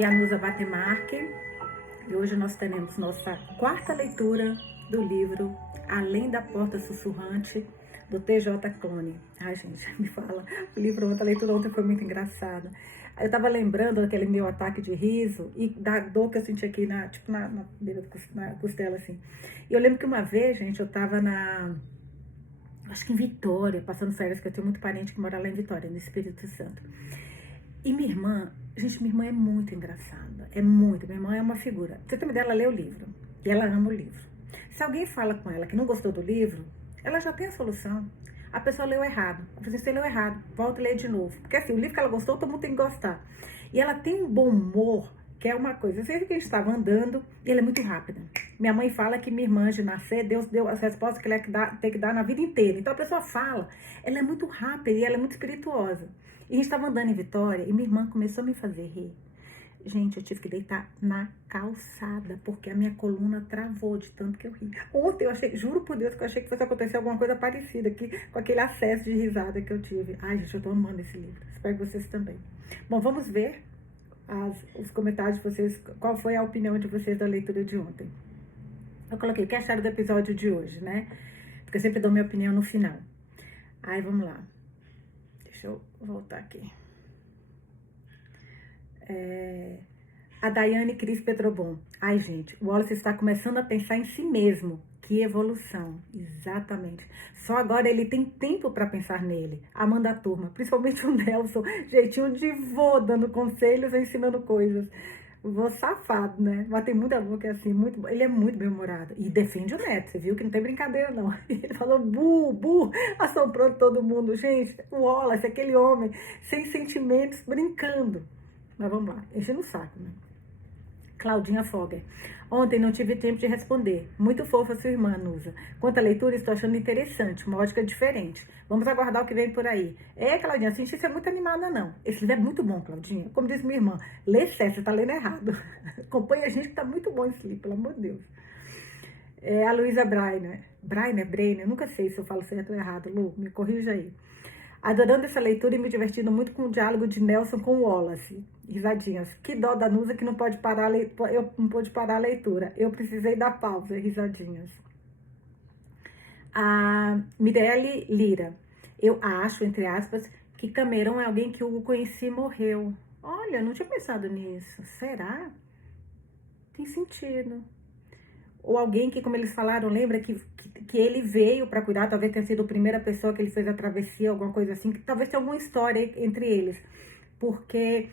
aqui é a Nusa Batemarque e hoje nós teremos nossa quarta leitura do livro Além da Porta Sussurrante, do T.J. Klune. Ai, gente, me fala, o livro ontem, a leitura ontem foi muito engraçada. Eu tava lembrando daquele meu ataque de riso e da dor que eu senti aqui na beira na costela, assim. E eu lembro que uma vez, gente, eu tava acho que em Vitória, passando férias, que eu tenho muito parente que mora lá em Vitória, no Espírito Santo. E minha irmã é muito engraçada, minha irmã é uma figura. Você também dela lê o livro, e ela ama o livro. Se alguém fala com ela que não gostou do livro, ela já tem a solução. A pessoa leu errado, você leu errado, volta e lê de novo. Porque assim, o livro que ela gostou, todo mundo tem que gostar. E ela tem um bom humor, que é uma coisa. Eu sei que a gente estava andando, e ela é muito rápida. Minha mãe fala que minha irmã, de nascer, Deus deu as respostas que ela tem que dar na vida inteira. Então a pessoa fala, ela é muito rápida e ela é muito espirituosa. E a gente estava andando em Vitória e minha irmã começou a me fazer rir. Gente, eu tive que deitar na calçada, porque a minha coluna travou de tanto que eu ri. Ontem eu achei, juro por Deus, que eu achei que fosse acontecer alguma coisa parecida aqui, com aquele acesso de risada que eu tive. Ai, gente, eu tô amando esse livro. Espero que vocês também. Bom, vamos ver os comentários de vocês, qual foi a opinião de vocês da leitura de ontem. Eu coloquei o que acharam do episódio de hoje, né? Porque eu sempre dou minha opinião no final. Aí, vamos lá. Deixa eu voltar aqui. A Daiane Cris Petrobon. Ai, gente, o Wallace está começando a pensar em si mesmo. Que evolução. Exatamente. Só agora ele tem tempo para pensar nele. Amanda a turma, principalmente o Nelson. Jeitinho de vô, dando conselhos e ensinando coisas. Vô safado, né? Mas tem muita avó que é assim, muito, ele é muito bem-humorado. E defende o neto, você viu que não tem brincadeira, não. Ele falou, assombrando todo mundo. Gente, o Wallace, aquele homem sem sentimentos, brincando. Mas vamos lá, enchendo o saco, né? Claudinha Fogger. Ontem não tive tempo de responder. Muito fofa sua irmã, Nusa. Quanto à leitura, estou achando interessante, uma ótica diferente. Vamos aguardar o que vem por aí. Claudinha, assim, você é muito animada, não. Esse livro é muito bom, Claudinha. Como diz minha irmã, lê certo, você tá lendo errado. Acompanha a gente que tá muito bom esse livro, pelo amor de Deus. A Luísa Breiner, eu nunca sei se eu falo certo ou errado, Lu, me corrija aí. Adorando essa leitura e me divertindo muito com o diálogo de Nelson com o Wallace. Risadinhas. Que dó da Nusa que não pode parar eu não pude parar a leitura. Eu precisei dar pausa. Risadinhas. A Mirelle Lira. Eu acho, entre aspas, que Cameron é alguém que eu conheci e morreu. Olha, não tinha pensado nisso. Será? Tem sentido. Ou alguém que, como eles falaram, lembra que ele veio para cuidar, talvez tenha sido a primeira pessoa que ele fez a travessia, alguma coisa assim, que talvez tenha alguma história entre eles. Porque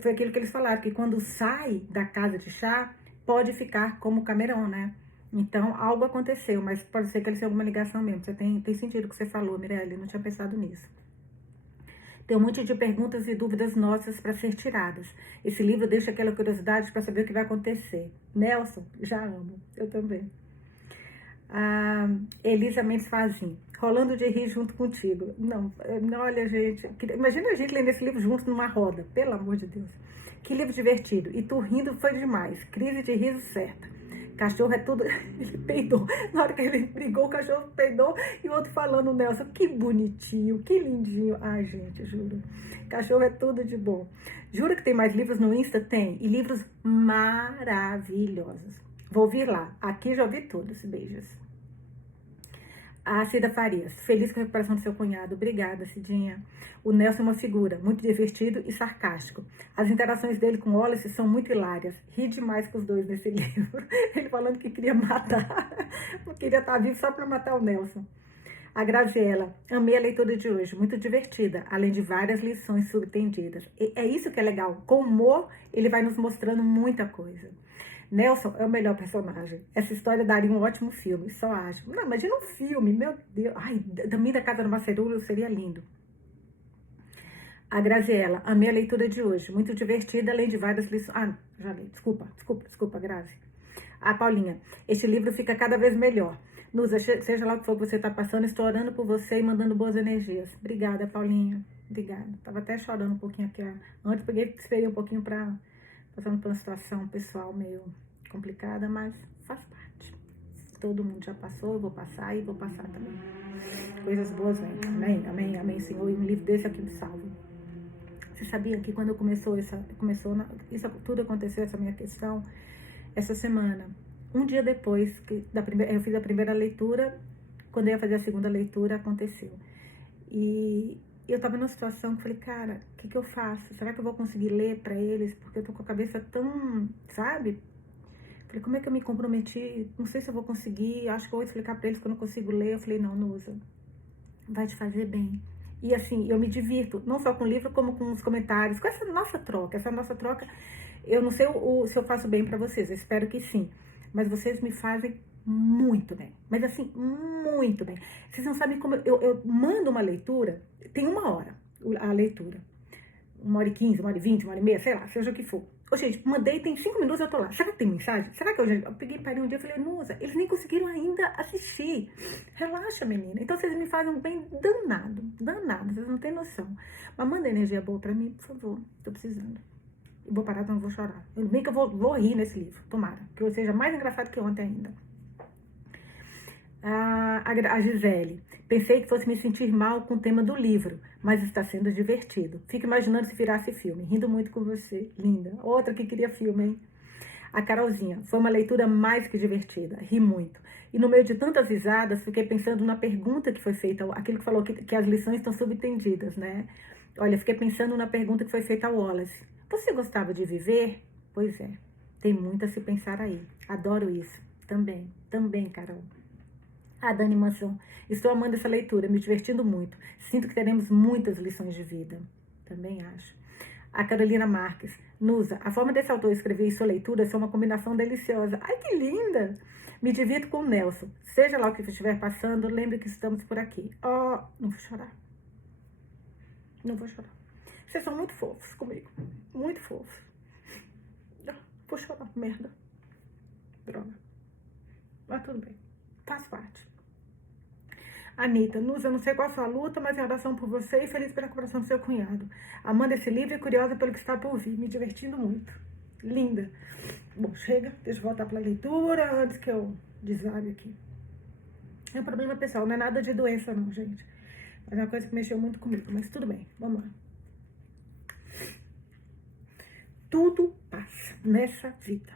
foi aquilo que eles falaram, que quando sai da casa de chá, pode ficar como Cameron, né? Então, algo aconteceu, mas pode ser que eles tenham alguma ligação mesmo. Você tem sentido o que você falou, Mirelle, não tinha pensado nisso. Tem um monte de perguntas e dúvidas nossas para ser tiradas. Esse livro deixa aquela curiosidade para saber o que vai acontecer. Nelson, já amo. Eu também. Elisa Mendes Fazim. Rolando de rir junto contigo. Não, olha, gente. Imagina a gente lendo esse livro junto numa roda. Pelo amor de Deus. Que livro divertido. E tu rindo foi demais. Crise de riso certa. Cachorro é tudo... Ele peidou. Na hora que ele brigou, o cachorro peidou. E o outro falando, Nelson, que bonitinho, que lindinho. Ai, gente, juro. Cachorro é tudo de bom. Jura que tem mais livros no Insta? Tem. E livros maravilhosos. Vou vir lá. Aqui já ouvi todos. Beijos. A Cida Farias. Feliz com a recuperação do seu cunhado. Obrigada, Cidinha. O Nelson é uma figura, muito divertido e sarcástico. As interações dele com Wallace são muito hilárias. Ri demais com os dois nesse livro. Ele falando que queria matar. Não queria estar vivo só para matar o Nelson. A Graziella. Amei a leitura de hoje. Muito divertida, além de várias lições subentendidas. E é isso que é legal. Com humor, ele vai nos mostrando muita coisa. Nelson é o melhor personagem. Essa história daria um ótimo filme, só acho. Não, imagina um filme, meu Deus. Ai, também da Casa do Macerulo seria lindo. A Graziella, amei a leitura de hoje. Muito divertida, além de várias lições. Já li. Desculpa, Grazi. A Paulinha, esse livro fica cada vez melhor. Nusa, seja lá o que for que você está passando, estou orando por você e mandando boas energias. Obrigada, Paulinha. Obrigada. Tava até chorando um pouquinho aqui. Antes, esperei um pouquinho para... Passando por uma situação pessoal meio complicada, mas faz parte. Todo mundo já passou, eu vou passar e vou passar também. Coisas boas vêm. Amém, amém, amém, Senhor. E um livro desse aqui me salva. Você sabia que quando isso tudo aconteceu, essa minha questão, essa semana, um dia depois eu fiz a primeira leitura, quando eu ia fazer a segunda leitura, aconteceu. E eu tava numa situação que falei, cara, o que eu faço? Será que eu vou conseguir ler pra eles? Porque eu tô com a cabeça tão, sabe? Falei, como é que eu me comprometi? Não sei se eu vou conseguir, acho que eu vou explicar pra eles que eu não consigo ler. Eu falei, não, Nusa, vai te fazer bem. E assim, eu me divirto, não só com o livro, como com os comentários, com essa nossa troca. Eu não sei se eu faço bem pra vocês, eu espero que sim. Mas vocês me fazem muito bem. Mas assim, muito bem. Vocês não sabem como eu mando uma leitura, tem 1 hora a leitura. 1h15, 1h20, 1h30, sei lá, seja o que for. Ô, gente, mandei, tem 5 minutos, eu tô lá. Será que tem mensagem? Será que eu peguei, parei um dia e falei, Nusa, eles nem conseguiram ainda assistir. Relaxa, menina. Então vocês me fazem um bem danado, danado, vocês não têm noção. Mas manda energia boa pra mim, por favor, tô precisando. Eu vou parar, então não vou chorar. Nem que eu vou rir nesse livro, tomara. Que eu seja mais engraçado que ontem ainda. A Gisele, pensei que fosse me sentir mal com o tema do livro, mas está sendo divertido. Fico imaginando se virasse filme, rindo muito com você, linda. Outra que queria filme, hein? A Carolzinha, foi uma leitura mais que divertida, ri muito. E no meio de tantas risadas, fiquei pensando na pergunta que foi feita, aquele que falou que as lições estão subentendidas, né? Olha, fiquei pensando na pergunta que foi feita ao Wallace. Você gostava de viver? Pois é, tem muito a se pensar aí. Adoro isso. Também, Carol. A Dani Mansão, estou amando essa leitura, me divertindo muito. Sinto que teremos muitas lições de vida. Também acho. A Carolina Marques, Nusa, a forma desse autor escrever em sua leitura é uma combinação deliciosa. Ai, que linda! Me divirto com o Nelson. Seja lá o que estiver passando, lembre que estamos por aqui. Oh, não vou chorar. Não vou chorar. Vocês são muito fofos comigo. Muito fofos. Vou chorar, merda. Droga. Mas tudo bem. Faz parte. Anitta, Nusa, não sei qual a sua luta, mas em oração por você e feliz pela coração do seu cunhado. Amando esse livro e curiosa pelo que está por vir, me divertindo muito. Linda. Bom, chega, deixa eu voltar para a leitura antes que eu desabe aqui. É um problema pessoal, não é nada de doença não, gente. Mas é uma coisa que mexeu muito comigo, mas tudo bem, vamos lá. Tudo passa nessa vida.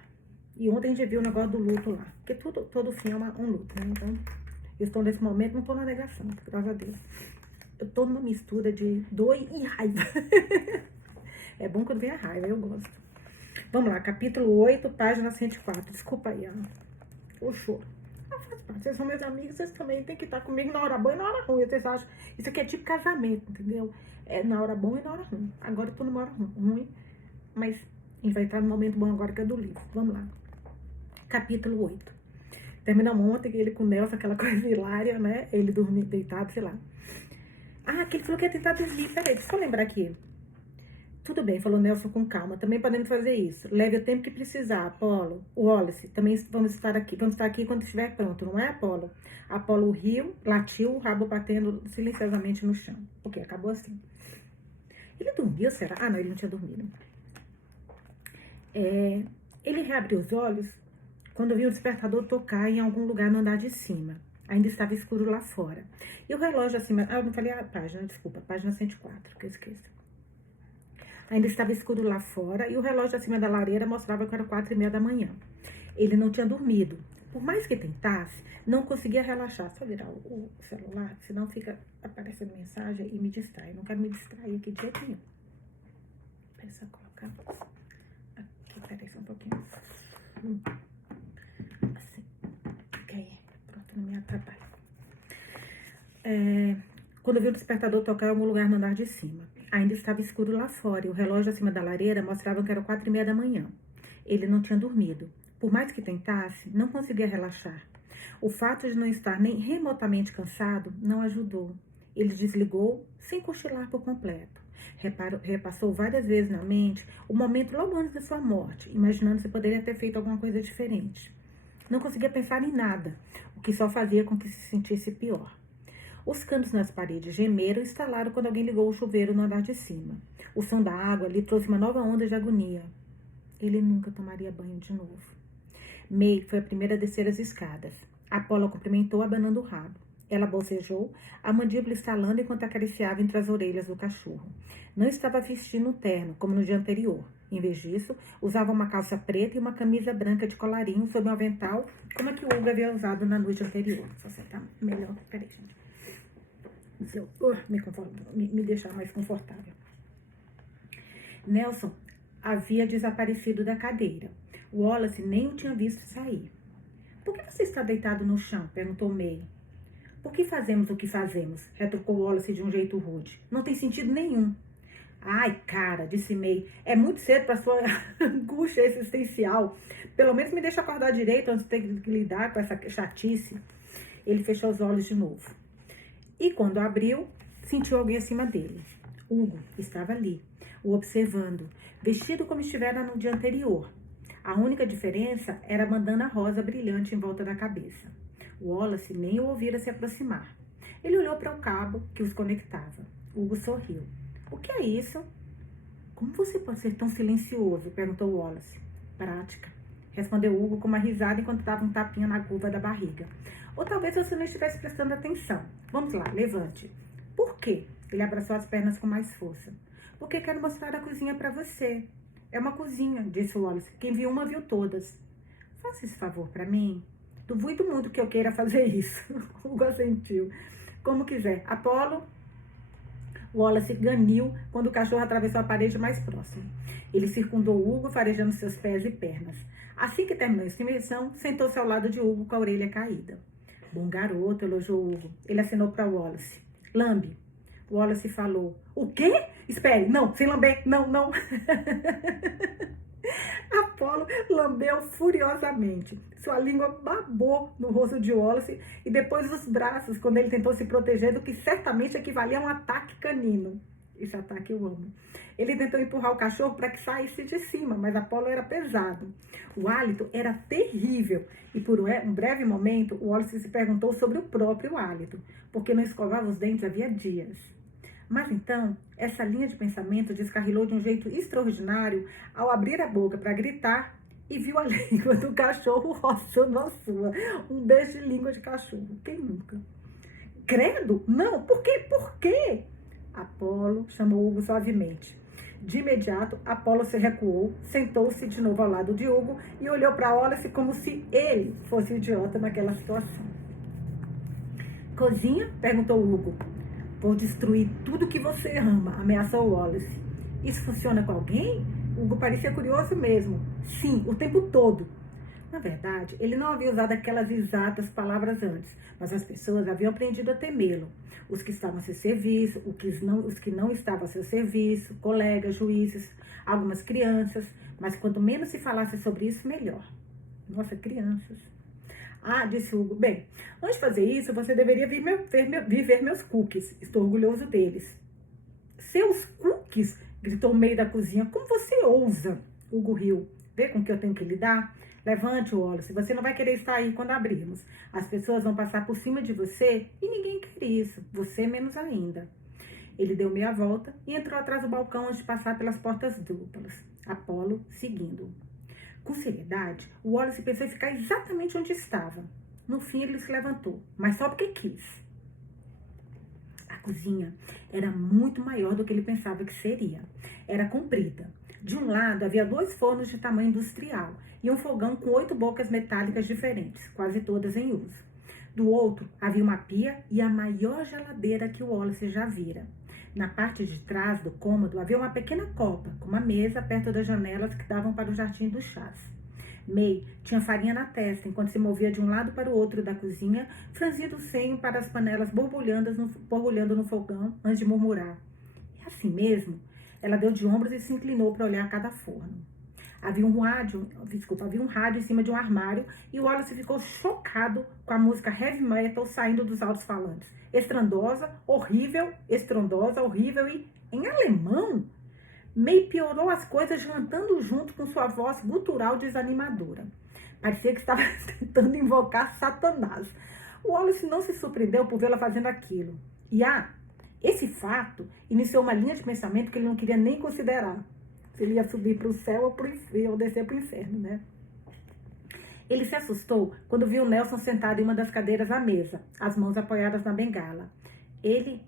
E ontem a gente viu o negócio do luto lá, porque todo fim é um luto, né? Então, eu estou nesse momento, não estou na negação, graças a Deus. Eu estou numa mistura de dor e raiva. É bom quando vem a raiva, eu gosto. Vamos lá, capítulo 8, página 104. Desculpa aí, o choro. Faz parte. Vocês são meus amigos, vocês também têm que estar comigo na hora boa e na hora ruim. Vocês acham? Isso aqui é tipo casamento, entendeu? É na hora boa e na hora ruim. Agora eu tô numa hora ruim, mas a gente vai entrar no momento bom agora que é do livro. Vamos lá. Capítulo 8. Terminamos ontem, ele com o Nelson, aquela coisa hilária, né? Ele dormindo, deitado, sei lá. Que ele falou que ia tentar dormir. Peraí, deixa eu lembrar aqui. Tudo bem, falou Nelson com calma. Também podemos fazer isso. Leve o tempo que precisar, Apolo. O Wallace, também vamos estar aqui. Vamos estar aqui quando estiver pronto, não é, Apolo? Apolo riu, latiu, o rabo batendo silenciosamente no chão. Ok, acabou assim. Ele dormiu, será? Não, ele não tinha dormido. Ele reabriu os olhos quando viu o despertador tocar em algum lugar no andar de cima. Ainda estava escuro lá fora. E o relógio acima... eu não falei a página, desculpa. Página 104, que eu esqueço. Ainda estava escuro lá fora e o relógio acima da lareira mostrava que era 4h30 da manhã. Ele não tinha dormido. Por mais que tentasse, não conseguia relaxar. Só virar o celular, senão fica aparecendo mensagem e me distrai. Eu não quero me distrair aqui de jeito nenhum. Peraí, só colocar aqui, peraí só um pouquinho. Assim. Ok, pronto, não me atrapalha. Quando viu o despertador tocar em algum lugar no andar de cima. Ainda estava escuro lá fora e o relógio acima da lareira mostrava que era 4h30 da manhã. Ele não tinha dormido. Por mais que tentasse, não conseguia relaxar. O fato de não estar nem remotamente cansado não ajudou. Ele desligou sem cochilar por completo. Repassou várias vezes na mente o momento logo antes da sua morte, imaginando se poderia ter feito alguma coisa diferente. Não conseguia pensar em nada, o que só fazia com que se sentisse pior. Os canos nas paredes gemeram e estalaram quando alguém ligou o chuveiro no andar de cima. O som da água lhe trouxe uma nova onda de agonia. Ele nunca tomaria banho de novo. May foi a primeira a descer as escadas. Apolo a cumprimentou abanando o rabo. Ela bocejou, a mandíbula estalando enquanto acariciava entre as orelhas do cachorro. Não estava vestindo um terno, como no dia anterior. Em vez disso, usava uma calça preta e uma camisa branca de colarinho sob um avental, como a que o Hugo havia usado na noite anterior. Só sentar melhor. Peraí, gente. Se eu me deixar mais confortável. Nelson havia desaparecido da cadeira. Wallace nem o tinha visto sair. Por que você está deitado no chão? Perguntou May. Por que fazemos o que fazemos? Retrucou Wallace de um jeito rude. Não tem sentido nenhum. Ai, cara, disse May, é muito cedo para sua angústia existencial. Pelo menos me deixa acordar direito antes de ter que lidar com essa chatice. Ele fechou os olhos de novo. E quando abriu, sentiu alguém acima dele. Hugo estava ali, o observando, vestido como estivera no dia anterior. A única diferença era a bandana rosa brilhante em volta da cabeça. Wallace nem o ouvira se aproximar. Ele olhou para o cabo que os conectava. Hugo sorriu. O que é isso? Como você pode ser tão silencioso? Perguntou Wallace. Prática, respondeu Hugo com uma risada enquanto dava um tapinha na curva da barriga. Ou talvez você não estivesse prestando atenção. Vamos lá, levante. Por quê? Ele abraçou as pernas com mais força. Porque quero mostrar a cozinha para você. É uma cozinha, disse Wallace. Quem viu uma, viu todas. Faça esse favor para mim. Duvido muito que eu queira fazer isso. Hugo assentiu. Como quiser. Apolo. Wallace ganiu quando o cachorro atravessou a parede mais próxima. Ele circundou Hugo, farejando seus pés e pernas. Assim que terminou essa imersão, sentou-se ao lado de Hugo com a orelha caída. Bom garoto, elogiou Hugo. Ele assinou para Wallace. Lambe. Wallace falou. O quê? Espere, não, sem lamber, não, não. Apolo lambeu furiosamente. Sua língua babou no rosto de Wallace e depois os braços, quando ele tentou se proteger do que certamente equivalia a um ataque canino. Esse ataque eu amo. Ele tentou empurrar o cachorro para que saísse de cima, mas Apolo era pesado. O hálito era terrível e por um breve momento Wallace se perguntou sobre o próprio hálito, porque não escovava os dentes havia dias. Mas então, essa linha de pensamento descarrilou de um jeito extraordinário ao abrir a boca para gritar e viu a língua do cachorro roçando a sua. Um beijo de língua de cachorro. Quem nunca? Credo? Não, por quê? Por quê? Apolo chamou Hugo suavemente. De imediato, Apolo se recuou, sentou-se de novo ao lado de Hugo e olhou para Wallace como se ele fosse o idiota naquela situação. Cozinha? Perguntou Hugo. Vou destruir tudo que você ama, ameaçou Wallace. Isso funciona com alguém? Hugo parecia curioso mesmo. Sim, o tempo todo. Na verdade, ele não havia usado aquelas exatas palavras antes, mas as pessoas haviam aprendido a temê-lo. Os que estavam a seu serviço, os que não estavam a seu serviço, colegas, juízes, algumas crianças, mas quanto menos se falasse sobre isso, melhor. Nossa, crianças. Ah, disse Hugo, bem, antes de fazer isso, você deveria vir ver meus cookies. Estou orgulhoso deles. Seus cookies? Gritou no meio da cozinha. Como você ousa? Hugo riu. Vê com que eu tenho que lidar? Levante, Wallace, você não vai querer estar aí quando abrirmos. As pessoas vão passar por cima de você e ninguém quer isso. Você menos ainda. Ele deu meia volta e entrou atrás do balcão antes de passar pelas portas duplas. Apolo seguindo. Com seriedade, o Wallace pensou em ficar exatamente onde estava. No fim, ele se levantou, mas só porque quis. A cozinha era muito maior do que ele pensava que seria. Era comprida. De um lado, havia 2 fornos de tamanho industrial e um fogão com 8 bocas metálicas diferentes, quase todas em uso. Do outro, havia uma pia e a maior geladeira que o Wallace já vira. Na parte de trás do cômodo havia uma pequena copa, com uma mesa perto das janelas que davam para o jardim dos chás. May tinha farinha na testa, enquanto se movia de um lado para o outro da cozinha, franzindo o senho para as panelas borbulhando no fogão, antes de murmurar. É assim mesmo? Ela deu de ombros e se inclinou para olhar cada forno. Havia um rádio em cima de um armário e o Wallace ficou chocado com a música heavy metal saindo dos alto-falantes. Estrondosa, horrível e em alemão. May piorou as coisas jantando junto com sua voz gutural desanimadora. Parecia que estava tentando invocar Satanás. O Wallace não se surpreendeu por vê-la fazendo aquilo. E esse fato iniciou uma linha de pensamento que ele não queria nem considerar. Se ele ia subir para o céu ou descer para o inferno, né? Ele se assustou quando viu Nelson sentado em uma das cadeiras à mesa, as mãos apoiadas na bengala. Ele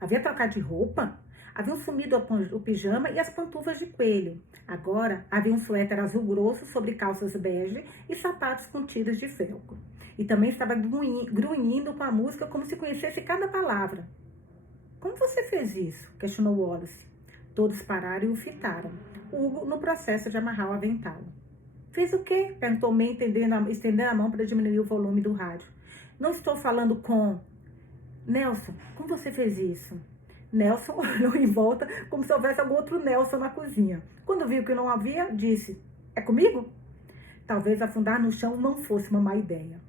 havia trocado de roupa? Haviam sumido o pijama e as pantufas de coelho. Agora havia um suéter azul grosso sobre calças bege e sapatos com tiras de velcro. E também estava grunhindo com a música como se conhecesse cada palavra. Como você fez isso? Questionou Wallace. Todos pararam e o fitaram. Hugo no processo de amarrar o avental. Fez o quê? Perguntou May, estendendo a mão para diminuir o volume do rádio. Não estou falando com... Nelson, como você fez isso? Nelson olhou em volta como se houvesse algum outro Nelson na cozinha. Quando viu que não havia, disse, é comigo? Talvez afundar no chão não fosse uma má ideia.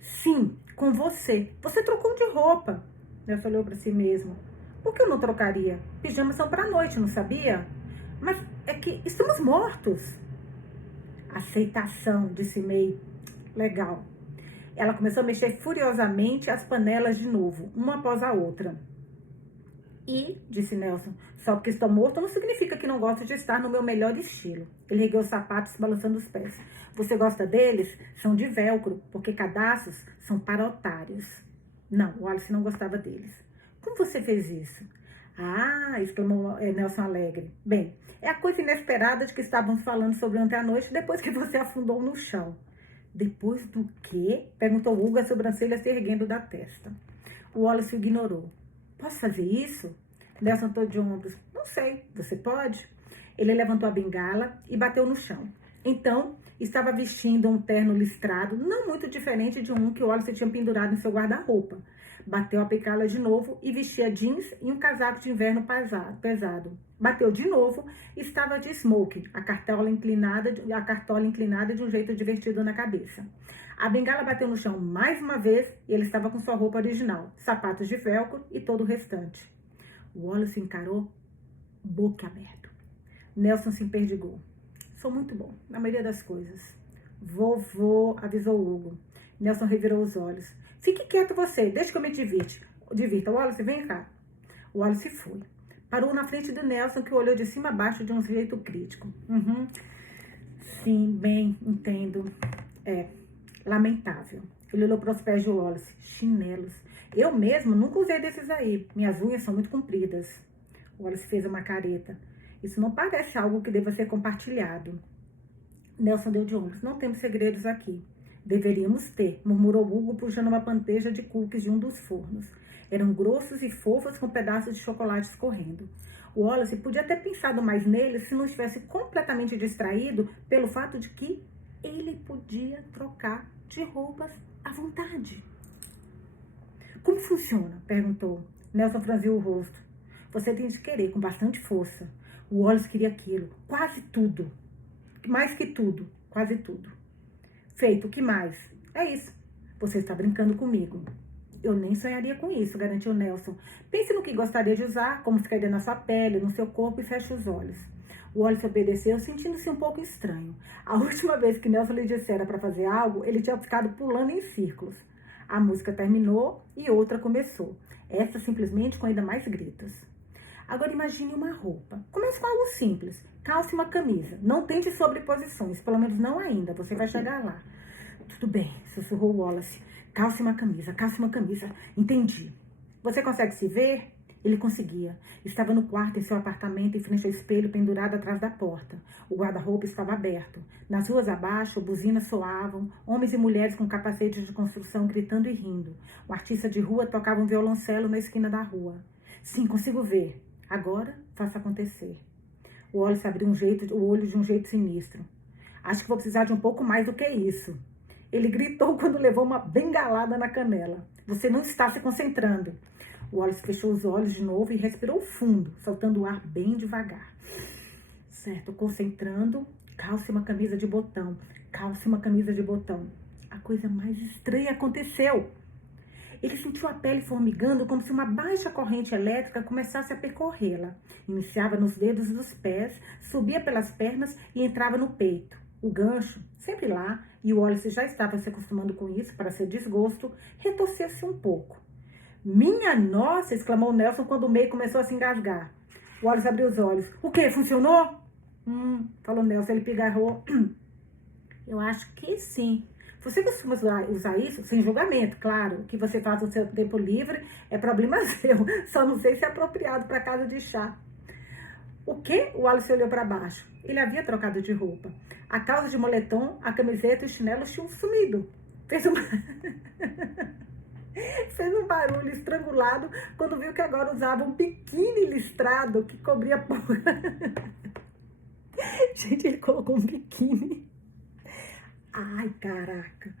Sim, com você. Você trocou de roupa. Nelson olhou para si mesmo. Por que eu não trocaria? Pijamas são para a noite, não sabia? Mas é que estamos mortos. Aceitação, disse May. Legal. Ela começou a mexer furiosamente as panelas de novo, uma após a outra. E, disse Nelson, só porque estou morto não significa que não gosto de estar no meu melhor estilo. Ele ergueu os sapatos, balançando os pés. Você gosta deles? São de velcro, porque cadastros são para otários. Não, Wallace não gostava deles. Como você fez isso? Ah, exclamou Nelson alegre. Bem, é a coisa inesperada de que estávamos falando sobre ontem à noite, depois que você afundou no chão. Depois do quê? Perguntou Hugo, a sobrancelha se erguendo da testa. O Wallace o ignorou. Posso fazer isso? Nelson tô de ombros. Não sei, você pode? Ele levantou a bengala e bateu no chão. Então, estava vestindo um terno listrado, não muito diferente de um que o Wallace tinha pendurado em seu guarda-roupa. Bateu a bengala de novo e vestia jeans e um casaco de inverno pesado. Bateu de novo e estava de smoking, a cartola inclinada de um jeito divertido na cabeça. A bengala bateu no chão mais uma vez e ele estava com sua roupa original, sapatos de velcro e todo o restante. Wallace encarou, boca aberta. Nelson se emperdigou. Sou muito bom, na maioria das coisas. Vovô, avisou Hugo. Nelson revirou os olhos. Fique quieto você, deixa que eu me divirta. Wallace, vem cá. Wallace foi. Parou na frente do Nelson, que olhou de cima a baixo de um jeito crítico. Sim, bem, entendo. Lamentável. Ele olhou para os pés de Wallace. Chinelos. Eu mesmo nunca usei desses aí. Minhas unhas são muito compridas. Wallace fez uma careta. Isso não parece algo que deva ser compartilhado. Nelson deu de ombros. Não temos segredos aqui. Deveríamos ter, murmurou Hugo, puxando uma bandeja de cookies de um dos fornos. Eram grossos e fofos com pedaços de chocolate escorrendo. Wallace podia ter pensado mais neles se não estivesse completamente distraído pelo fato de que ele podia trocar de roupas à vontade. Como funciona? Perguntou. Nelson franziu o rosto. Você tem de querer com bastante força. O Wallace queria aquilo. Quase tudo. Mais que tudo. Quase tudo. Feito, o que mais? É isso. Você está brincando comigo. Eu nem sonharia com isso, garantiu Nelson. Pense no que gostaria de usar, como ficaria na sua pele, no seu corpo e feche os olhos. O Wallace obedeceu, sentindo-se um pouco estranho. A última vez que Nelson lhe dissera para fazer algo, ele tinha ficado pulando em círculos. A música terminou e outra começou. Esta simplesmente com ainda mais gritos. Agora imagine uma roupa. Comece com algo simples. Calce uma camisa. Não tente sobreposições, pelo menos não ainda. Você vai chegar lá. Tudo bem, sussurrou Wallace. Calce uma camisa, calce uma camisa. Entendi. Você consegue se ver? Ele conseguia. Estava no quarto em seu apartamento, em frente ao espelho pendurado atrás da porta. O guarda-roupa estava aberto. Nas ruas abaixo, buzinas soavam, homens e mulheres com capacetes de construção gritando e rindo. Um artista de rua tocava um violoncelo na esquina da rua. Sim, consigo ver. Agora, faça acontecer. O Wallace abriu o olho de um jeito sinistro. Acho que vou precisar de um pouco mais do que isso. Ele gritou quando levou uma bengalada na canela. Você não está se concentrando. O Wallace fechou os olhos de novo e respirou fundo, soltando o ar bem devagar. Certo, concentrando. Calce uma camisa de botão. Calce uma camisa de botão. A coisa mais estranha aconteceu. Ele sentiu a pele formigando como se uma baixa corrente elétrica começasse a percorrê-la. Iniciava nos dedos dos pés, subia pelas pernas e entrava no peito. O gancho, sempre lá, e o Wallace já estava se acostumando com isso, para seu desgosto, retorceu-se um pouco. Minha nossa! Exclamou Nelson quando o May começou a se engasgar. O Wallace abriu os olhos. O quê? Funcionou? Falou Nelson. Ele pigarrou. Eu acho que sim. Você costuma usar isso sem julgamento, claro. O que você faz no seu tempo livre é problema seu. Só não sei se é apropriado para casa de chá. O que? O Wallace olhou para baixo. Ele havia trocado de roupa. A calça de moletom, a camiseta e os chinelos tinham sumido. Fez um barulho estrangulado quando viu que agora usava um biquíni listrado que cobria a pouco. Gente, ele colocou um biquíni. Ai, caraca.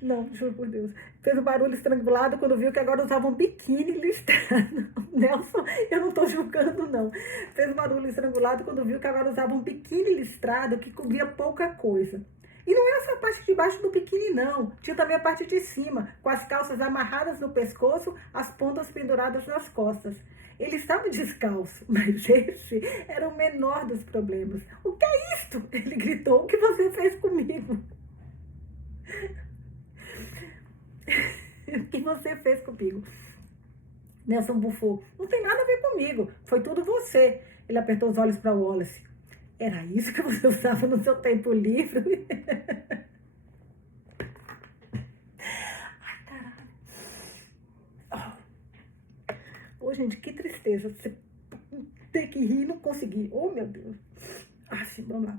Não, juro por Deus. Fez um barulho estrangulado quando viu que agora usava um biquíni listrado. Nelson, eu não tô julgando, não. Fez um barulho estrangulado quando viu que agora usava um biquíni listrado que cobria pouca coisa. E não é essa parte de baixo do biquíni, não. Tinha também a parte de cima, com as calças amarradas no pescoço, as pontas penduradas nas costas. Ele estava descalço, mas esse era o menor dos problemas. O que é isto? Ele gritou. O que você fez comigo? O que você fez comigo? Nelson bufou. Não tem nada a ver comigo. Foi tudo você. Ele apertou os olhos para o Wallace. Era isso que você usava no seu tempo livre? Ai, caralho. Oh, gente, que tristeza. Você ter que rir e não conseguir. Oh, meu Deus. Ah, sim, vamos lá.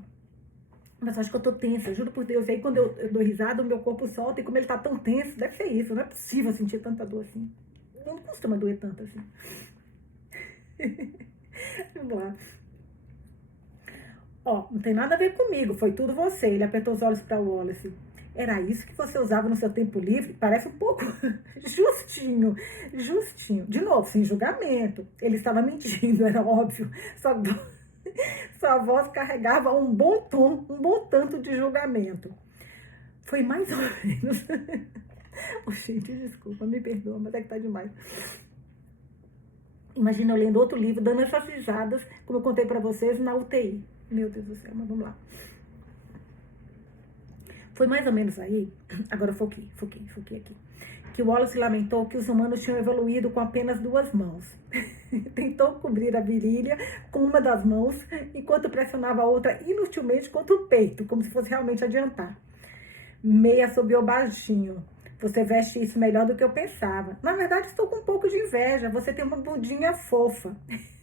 Mas acho que eu tô tensa, juro por Deus. E aí, quando eu dou risada, o meu corpo solta. E como ele tá tão tenso, deve ser isso. Não é possível sentir tanta dor assim. Não costuma doer tanto assim. Vamos lá. Ó, não tem nada a ver comigo. Foi tudo você. Ele apertou os olhos para o Wallace. Era isso que você usava no seu tempo livre? Parece um pouco justinho. Justinho. De novo, sem julgamento. Ele estava mentindo, era óbvio. Sua voz carregava um bom tanto de julgamento. Foi mais ou menos. Oh, gente, desculpa, me perdoa, mas é que tá demais. Imagina eu lendo outro livro, dando essas risadas, como eu contei pra vocês, na UTI. Meu Deus do céu, mas vamos lá. Foi mais ou menos aí, agora foquei aqui, que o Wallace lamentou que os humanos tinham evoluído com apenas 2 mãos. Tentou cobrir a virilha com uma das mãos, enquanto pressionava a outra inutilmente contra o peito, como se fosse realmente adiantar. Meia assobiou baixinho. Você veste isso melhor do que eu pensava. Na verdade, estou com um pouco de inveja. Você tem uma bundinha fofa.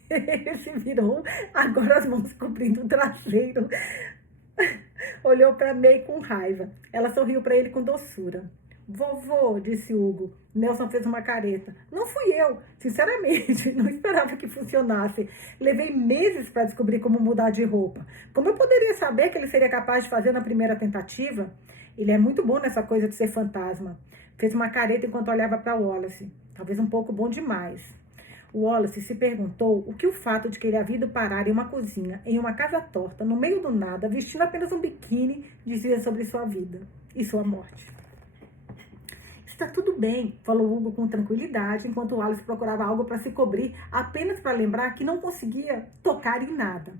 Ele se virou, agora as mãos cobrindo o traseiro. Olhou para May com raiva. Ela sorriu para ele com doçura. Vovô, disse Hugo. Nelson fez uma careta. Não fui eu. Sinceramente, não esperava que funcionasse. Levei meses para descobrir como mudar de roupa. Como eu poderia saber que ele seria capaz de fazer na primeira tentativa? Ele é muito bom nessa coisa de ser fantasma. Fez uma careta enquanto olhava para Wallace. Talvez um pouco bom demais. O Wallace se perguntou o que o fato de que ele havia ido parar em uma cozinha, em uma casa torta, no meio do nada, vestindo apenas um biquíni, dizia sobre sua vida e sua morte. Está tudo bem, falou Hugo com tranquilidade, enquanto o Wallace procurava algo para se cobrir, apenas para lembrar que não conseguia tocar em nada.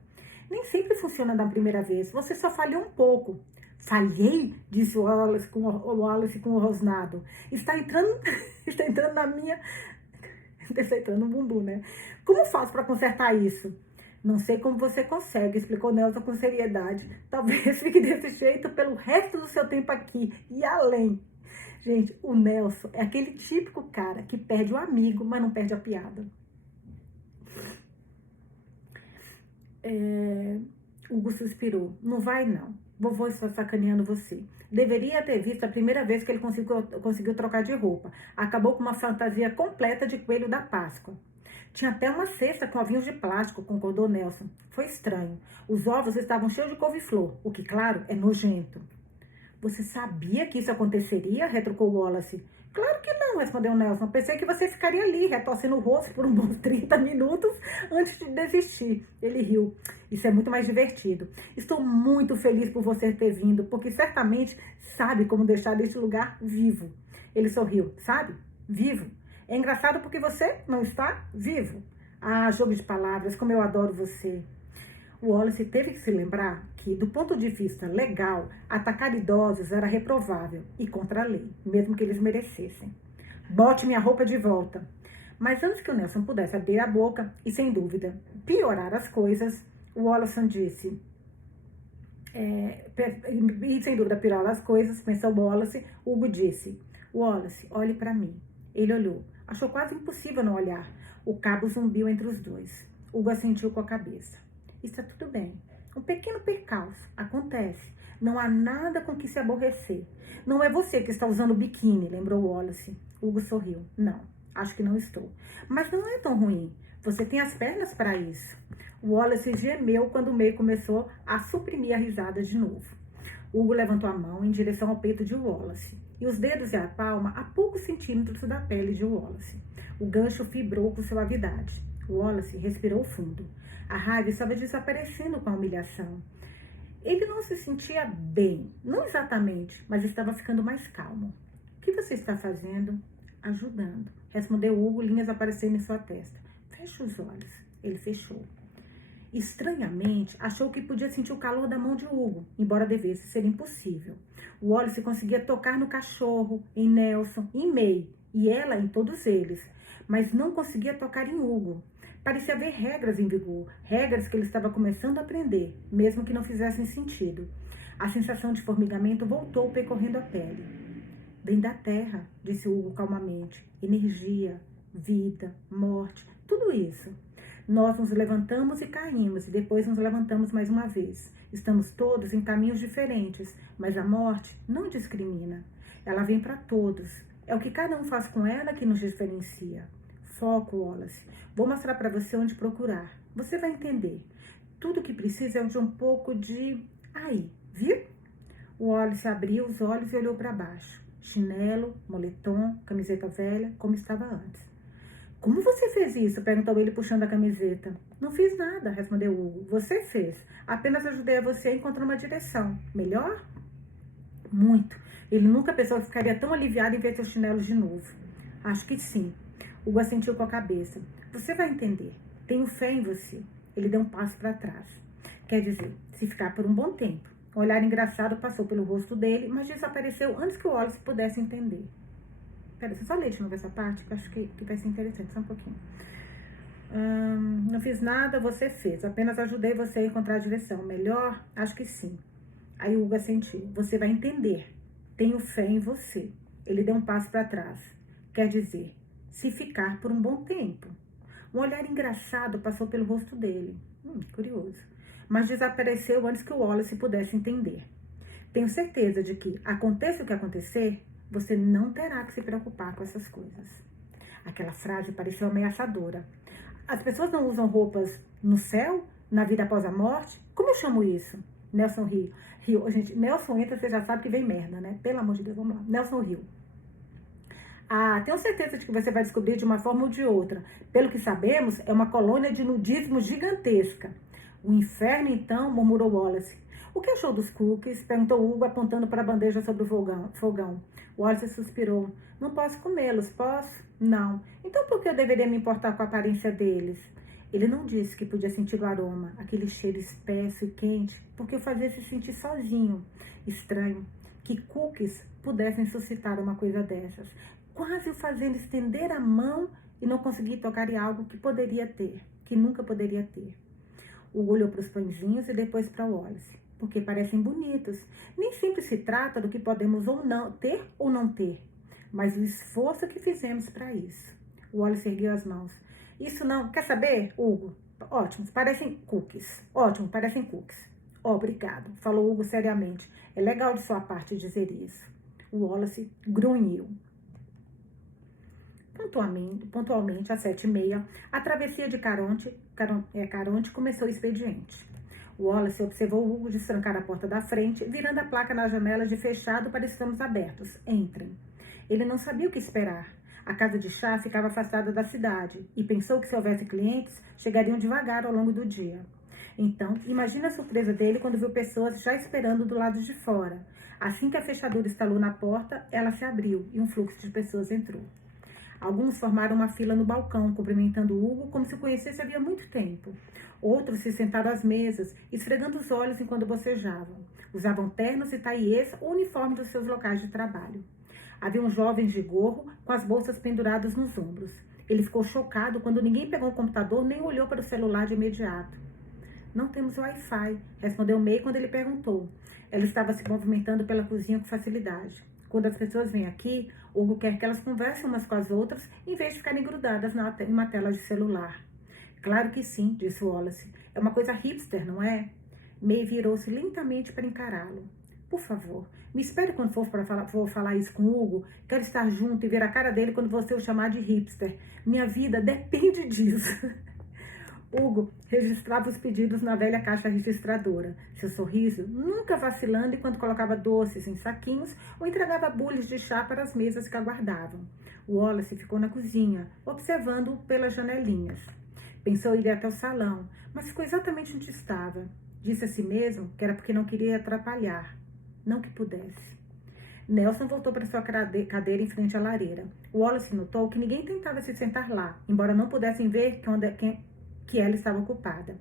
Nem sempre funciona da primeira vez, você só falhou um pouco. Falhei? Disse o Wallace com o rosnado. Está entrando na minha... Está entrando no bumbum, né? Como faço para consertar isso? Não sei como você consegue, explicou Nelson com seriedade. Talvez fique desse jeito pelo resto do seu tempo aqui e além. Gente, o Nelson é aquele típico cara que perde o amigo, mas não perde a piada. Hugo suspirou. Não vai, não. Vovô está sacaneando você. Deveria ter visto a primeira vez que ele conseguiu trocar de roupa. Acabou com uma fantasia completa de coelho da Páscoa. Tinha até uma cesta com ovinhos de plástico, concordou Nelson. Foi estranho. Os ovos estavam cheios de couve-flor, o que, claro, é nojento. Você sabia que isso aconteceria? Retrucou Wallace. Claro que não, respondeu Nelson. Pensei que você ficaria ali, retorcendo o rosto por uns bons 30 minutos antes de desistir. Ele riu. Isso é muito mais divertido. Estou muito feliz por você ter vindo, porque certamente sabe como deixar este lugar vivo. Ele sorriu. Sabe? Vivo. É engraçado porque você não está vivo. Ah, jogo de palavras, como eu adoro você. O Wallace teve que se lembrar que, do ponto de vista legal, atacar idosos era reprovável e contra a lei, mesmo que eles merecessem. Bote minha roupa de volta. Mas antes que o Nelson pudesse abrir a boca e, sem dúvida, piorar as coisas, o Wallace disse: e sem dúvida pior as coisas, pensou Wallace. Hugo disse: Wallace, olhe para mim. Ele olhou. Achou quase impossível não olhar. O cabo zumbiu entre os dois. Hugo assentiu com a cabeça. Está tudo bem. Um pequeno percalço. Acontece. Não há nada com que se aborrecer. Não é você que está usando biquíni, lembrou Wallace. Hugo sorriu. Não, acho que não estou. Mas não é tão ruim. Você tem as pernas para isso. Wallace gemeu quando May começou a suprimir a risada de novo. Hugo levantou a mão em direção ao peito de Wallace, e os dedos e a palma a poucos centímetros da pele de Wallace. O gancho vibrou com suavidade. Wallace respirou fundo. A raiva estava desaparecendo com a humilhação. Ele não se sentia bem, não exatamente, mas estava ficando mais calmo. O que você está fazendo? Ajudando, respondeu Hugo, linhas aparecendo em sua testa. Feche os olhos. Ele fechou. Estranhamente, achou que podia sentir o calor da mão de Hugo, embora devesse ser impossível. Wallace conseguia tocar no cachorro, em Nelson, em May, e ela em todos eles, mas não conseguia tocar em Hugo. Parecia haver regras em vigor, regras que ele estava começando a aprender, mesmo que não fizessem sentido. A sensação de formigamento voltou percorrendo a pele. Vem da terra, disse Hugo calmamente. Energia, vida, morte, tudo isso. Nós nos levantamos e caímos, e depois nos levantamos mais uma vez. Estamos todos em caminhos diferentes, mas a morte não discrimina. Ela vem para todos. É o que cada um faz com ela que nos diferencia. Foco, Wallace. Vou mostrar para você onde procurar. Você vai entender. Tudo que precisa é de um pouco de... Aí, viu? O Wallace abriu os olhos e olhou para baixo. Chinelo, moletom, camiseta velha, como estava antes. Como você fez isso? Perguntou ele, puxando a camiseta. Não fiz nada, respondeu Hugo. Você fez. Apenas ajudei a você a encontrar uma direção. Melhor? Muito. Ele nunca pensou que ficaria tão aliviado em ver seus chinelos de novo. Acho que sim. Hugo assentiu com a cabeça. Você vai entender. Tenho fé em você. Ele deu um passo para trás. Quer dizer, se ficar por um bom tempo. Um olhar engraçado passou pelo rosto dele, mas desapareceu antes que o Wallace pudesse entender. Pera, você só lê de novo essa parte, que eu acho que vai ser interessante, só um pouquinho. Não fiz nada, você fez. Apenas ajudei você a encontrar a direção. Melhor? Acho que sim. Aí o Hugo assentiu. Você vai entender. Tenho fé em você. Ele deu um passo para trás. Quer dizer, se ficar por um bom tempo. Um olhar engraçado passou pelo rosto dele. Curioso. Mas desapareceu antes que o Wallace pudesse entender. Tenho certeza de que, aconteça o que acontecer, você não terá que se preocupar com essas coisas. Aquela frase pareceu ameaçadora. As pessoas não usam roupas no céu, na vida após a morte? Como eu chamo isso? Nelson riu. Gente, Nelson entra, você já sabe que vem merda, né? Pelo amor de Deus, vamos lá. Nelson riu. Tenho certeza de que você vai descobrir de uma forma ou de outra. Pelo que sabemos, é uma colônia de nudismo gigantesca. O inferno, então, murmurou Wallace. O que achou dos cookies? Perguntou Hugo, apontando para a bandeja sobre o fogão. Wallace suspirou. Não posso comê-los, posso? Não. Então por que eu deveria me importar com a aparência deles? Ele não disse que podia sentir o aroma, aquele cheiro espesso e quente, porque o fazia se sentir sozinho. Estranho. Que cookies pudessem suscitar uma coisa dessas. Quase o fazendo estender a mão e não conseguir tocar em algo que poderia ter, que nunca poderia ter. Hugo olhou para os pãezinhos e depois para Wallace. Porque parecem bonitos. Nem sempre se trata do que podemos ou não ter, mas o esforço que fizemos para isso. O Wallace ergueu as mãos. Isso não... Quer saber, Hugo? Ótimo, parecem cookies. Ótimo, parecem cookies. Obrigado, falou Hugo seriamente. É legal de sua parte dizer isso. O Wallace grunhiu. Pontualmente, às 7h30, a travessia de Caronte começou o expediente. Wallace observou Hugo destrancar a porta da frente, virando a placa na janela de fechado para estamos abertos. Entrem. Ele não sabia o que esperar. A casa de chá ficava afastada da cidade e pensou que se houvesse clientes, chegariam devagar ao longo do dia. Então, imagine a surpresa dele quando viu pessoas já esperando do lado de fora. Assim que a fechadura estalou na porta, ela se abriu e um fluxo de pessoas entrou. Alguns formaram uma fila no balcão, cumprimentando Hugo como se o conhecesse havia muito tempo. Outros se sentaram às mesas, esfregando os olhos enquanto bocejavam. Usavam ternos e taiês ou uniformes dos seus locais de trabalho. Havia jovens de gorro com as bolsas penduradas nos ombros. Ele ficou chocado quando ninguém pegou o computador nem olhou para o celular de imediato. Não temos Wi-Fi, respondeu May quando ele perguntou. Ela estava se movimentando pela cozinha com facilidade. Quando as pessoas vêm aqui, Hugo quer que elas conversem umas com as outras, em vez de ficarem grudadas em uma tela de celular. Claro que sim, disse Wallace. É uma coisa hipster, não é? May virou-se lentamente para encará-lo. Por favor, me espere quando for falar isso com Hugo. Quero estar junto e ver a cara dele quando você o chamar de hipster. Minha vida depende disso. Hugo registrava os pedidos na velha caixa registradora. Seu sorriso nunca vacilando enquanto colocava doces em saquinhos ou entregava bules de chá para as mesas que aguardavam. Wallace ficou na cozinha, observando-o pelas janelinhas. Pensou em ir até o salão, mas ficou exatamente onde estava. Disse a si mesmo que era porque não queria atrapalhar. Não que pudesse. Nelson voltou para sua cadeira em frente à lareira. Wallace notou que ninguém tentava se sentar lá, embora não pudessem ver que ela estava ocupada.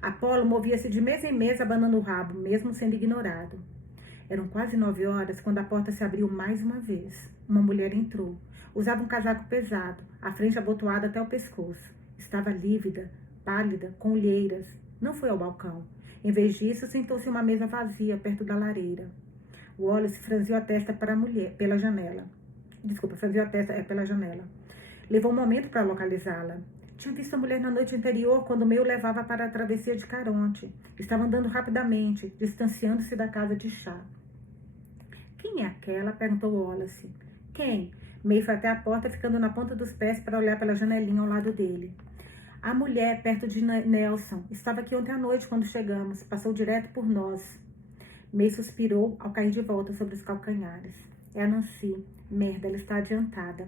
Apolo movia-se de mesa em mesa, abanando o rabo, mesmo sendo ignorado. Eram quase 9 horas quando a porta se abriu mais uma vez. Uma mulher entrou. Usava um casaco pesado, a frente abotoada até o pescoço. Estava lívida, pálida, com olheiras. Não foi ao balcão. Em vez disso, sentou-se em uma mesa vazia, perto da lareira. Wallace franziu a testa para a mulher, pela janela. Franziu a testa pela janela. Levou um momento para localizá-la. Tinha visto a mulher na noite anterior, quando May o levava para a travessia de Caronte. Estava andando rapidamente, distanciando-se da casa de chá. Quem é aquela? Perguntou Wallace. Quem? May foi até a porta, ficando na ponta dos pés para olhar pela janelinha ao lado dele. A mulher, perto de Nelson. Estava aqui ontem à noite, quando chegamos. Passou direto por nós. May suspirou ao cair de volta sobre os calcanhares. É a Nancy. Merda, ela está adiantada.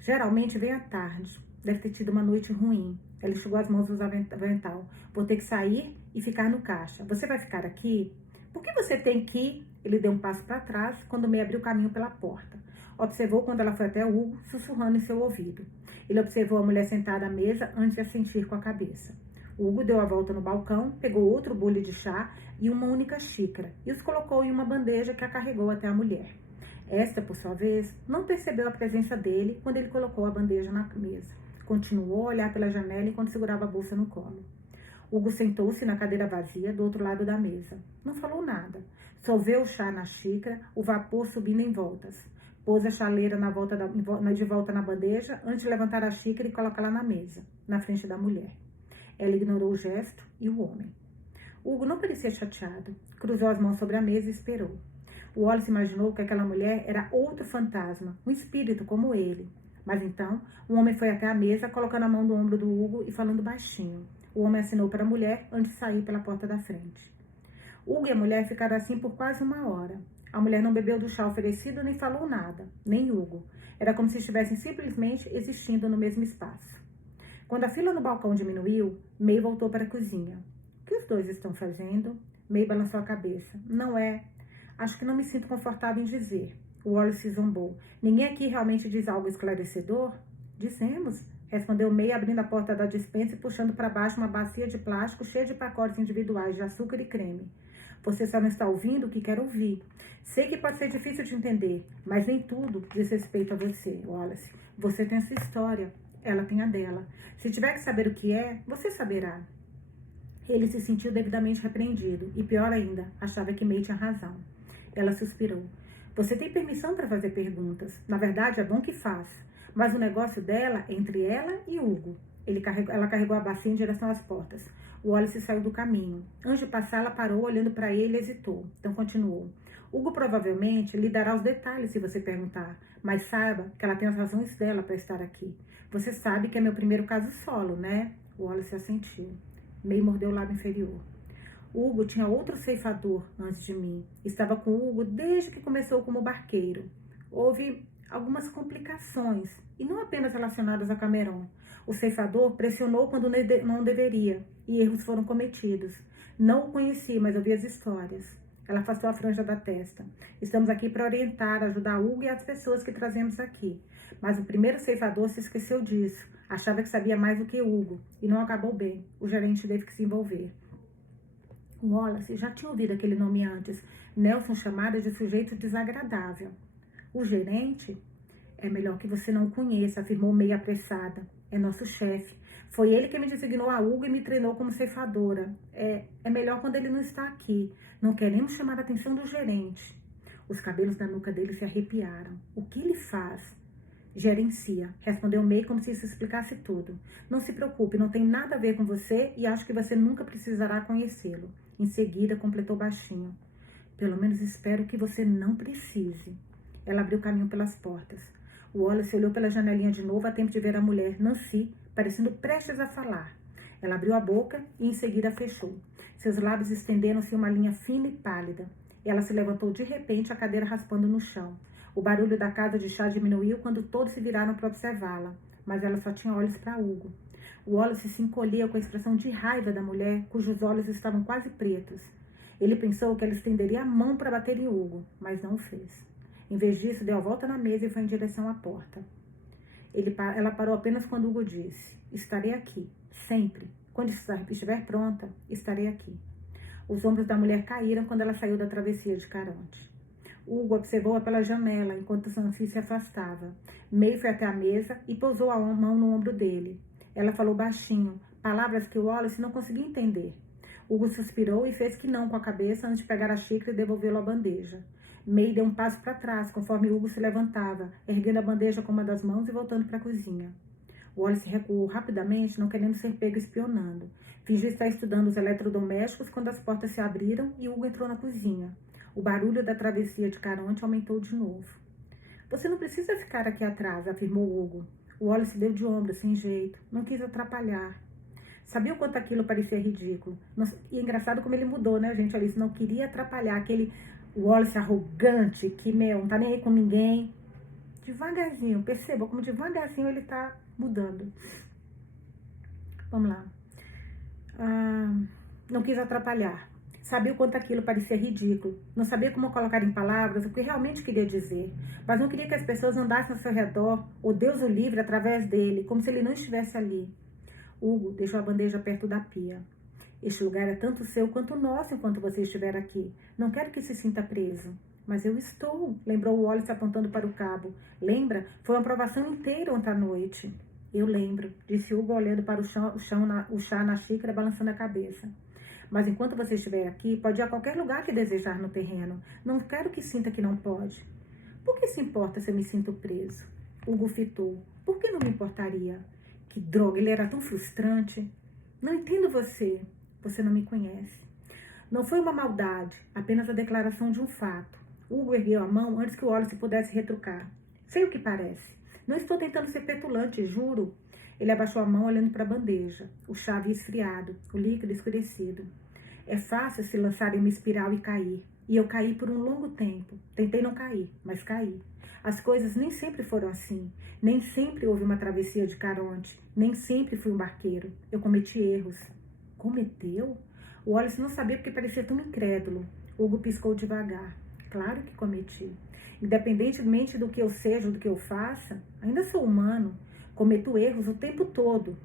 Geralmente vem à tarde. Deve ter tido uma noite ruim. Ela enxugou as mãos no avental. Vou ter que sair e ficar no caixa. Você vai ficar aqui? Por que você tem que ir? Ele deu um passo para trás quando May abriu caminho pela porta. Observou quando ela foi até Hugo, sussurrando em seu ouvido. Ele observou a mulher sentada à mesa antes de assentir com a cabeça. Hugo deu a volta no balcão, pegou outro bule de chá e uma única xícara e os colocou em uma bandeja que a carregou até a mulher. Esta, por sua vez, não percebeu a presença dele quando ele colocou a bandeja na mesa. Continuou a olhar pela janela enquanto segurava a bolsa no colo. Hugo sentou-se na cadeira vazia do outro lado da mesa. Não falou nada. Solveu o chá na xícara, o vapor subindo em voltas. Pôs a chaleira de volta na bandeja antes de levantar a xícara e colocá-la na mesa, na frente da mulher. Ela ignorou o gesto e o homem. Hugo não parecia chateado. Cruzou as mãos sobre a mesa e esperou. O Wallace imaginou que aquela mulher era outro fantasma, um espírito como ele. Mas então, o homem foi até a mesa, colocando a mão no ombro do Hugo e falando baixinho. O homem assinou para a mulher antes de sair pela porta da frente. Hugo e a mulher ficaram assim por quase 1 hora. A mulher não bebeu do chá oferecido nem falou nada, nem Hugo. Era como se estivessem simplesmente existindo no mesmo espaço. Quando a fila no balcão diminuiu, May voltou para a cozinha. O que os dois estão fazendo? May balançou a cabeça. Não é. Acho que não me sinto confortável em dizer. O Wallace zombou. Ninguém aqui realmente diz algo esclarecedor? Dizemos, respondeu May, abrindo a porta da despensa e puxando para baixo uma bacia de plástico cheia de pacotes individuais de açúcar e creme. Você só não está ouvindo o que quer ouvir. Sei que pode ser difícil de entender, mas nem tudo diz respeito a você, Wallace. Você tem a sua história, ela tem a dela. Se tiver que saber o que é, você saberá. Ele se sentiu devidamente repreendido e, pior ainda, achava que May tinha razão. Ela suspirou. Você tem permissão para fazer perguntas. Na verdade, é bom que faça. Mas o negócio dela é entre ela e Hugo. Ela carregou a bacia em direção às portas. O Wallace saiu do caminho. Antes de passar, ela parou, olhando para ele e hesitou. Então continuou. Hugo provavelmente lhe dará os detalhes se você perguntar. Mas saiba que ela tem as razões dela para estar aqui. Você sabe que é meu primeiro caso solo, né? O Wallace assentiu. May mordeu o lábio inferior. Hugo tinha outro ceifador antes de mim. Estava com Hugo desde que começou como barqueiro. Houve algumas complicações, e não apenas relacionadas a Cameron. O ceifador pressionou quando não deveria, e erros foram cometidos. Não o conheci, mas ouvi as histórias. Ela afastou a franja da testa. Estamos aqui para orientar, ajudar Hugo e as pessoas que trazemos aqui. Mas o primeiro ceifador se esqueceu disso. Achava que sabia mais do que Hugo, e não acabou bem. O gerente teve que se envolver. Wallace já tinha ouvido aquele nome antes. Nelson chamado de sujeito desagradável. O gerente? É melhor que você não o conheça, afirmou meio apressada. É nosso chefe. Foi ele que me designou a Hugo e me treinou como ceifadora. É melhor quando ele não está aqui. Não queremos chamar a atenção do gerente. Os cabelos da nuca dele se arrepiaram. O que ele faz? Gerencia, respondeu May como se isso explicasse tudo. Não se preocupe, não tem nada a ver com você e acho que você nunca precisará conhecê-lo. Em seguida, completou baixinho. Pelo menos espero que você não precise. Ela abriu caminho pelas portas. O Wallace olhou pela janelinha de novo a tempo de ver a mulher, Nancy, parecendo prestes a falar. Ela abriu a boca e em seguida a fechou. Seus lábios estenderam-se em uma linha fina e pálida. Ela se levantou de repente, a cadeira raspando no chão. O barulho da casa de chá diminuiu quando todos se viraram para observá-la, mas ela só tinha olhos para Hugo. O Wallace se encolheu com a expressão de raiva da mulher, cujos olhos estavam quase pretos. Ele pensou que ela estenderia a mão para bater em Hugo, mas não o fez. Em vez disso, deu a volta na mesa e foi em direção à porta. Ela parou apenas quando Hugo disse: estarei aqui, sempre. Quando estiver pronta, estarei aqui. Os ombros da mulher caíram quando ela saiu da travessia de Caronte. Hugo observou-a pela janela enquanto Nancy se afastava. May foi até a mesa e pousou a mão no ombro dele. Ela falou baixinho, palavras que Wallace não conseguia entender. Hugo suspirou e fez que não com a cabeça antes de pegar a xícara e devolvê-lo à bandeja. May deu um passo para trás conforme Hugo se levantava, erguendo a bandeja com uma das mãos e voltando para a cozinha. Wallace recuou rapidamente, não querendo ser pego espionando. Fingiu estar estudando os eletrodomésticos quando as portas se abriram e Hugo entrou na cozinha. O barulho da travessia de Caronte aumentou de novo. Você não precisa ficar aqui atrás, afirmou Hugo. O Wallace deu de ombro, sem jeito. Não quis atrapalhar. Sabia o quanto aquilo parecia ridículo. E é engraçado como ele mudou, né, gente? Alice não queria atrapalhar aquele Wallace arrogante que, não tá nem aí com ninguém. Devagarzinho, perceba como devagarzinho ele tá mudando. Vamos lá. Não quis atrapalhar. Sabia o quanto aquilo parecia ridículo. Não sabia como colocar em palavras o que realmente queria dizer. Mas não queria que as pessoas andassem ao seu redor, ou Deus o livre, através dele, como se ele não estivesse ali. Hugo deixou a bandeja perto da pia. Este lugar é tanto seu quanto nosso enquanto você estiver aqui. Não quero que se sinta preso. Mas eu estou, lembrou o Wallace apontando para o cabo. Lembra? Foi uma provação inteira ontem à noite. Eu lembro, disse Hugo olhando para o chá na xícara, balançando a cabeça. Mas enquanto você estiver aqui, pode ir a qualquer lugar que desejar no terreno. Não quero que sinta que não pode. Por que se importa se eu me sinto preso? Hugo fitou. Por que não me importaria? Que droga, ele era tão frustrante. Não entendo você. Você não me conhece. Não foi uma maldade, apenas a declaração de um fato. Hugo ergueu a mão antes que o Wallace pudesse retrucar. Sei o que parece. Não estou tentando ser petulante, juro. Ele abaixou a mão olhando para a bandeja. O chá havia esfriado, o líquido escurecido. É fácil se lançar em uma espiral e cair. E eu caí por um longo tempo. Tentei não cair, mas caí. As coisas nem sempre foram assim. Nem sempre houve uma travessia de Caronte. Nem sempre fui um barqueiro. Eu cometi erros. Cometeu? O Wallace não sabia porque parecia tão incrédulo. Hugo piscou devagar. Claro que cometi. Independentemente do que eu seja ou do que eu faça, ainda sou humano. Cometo erros o tempo todo.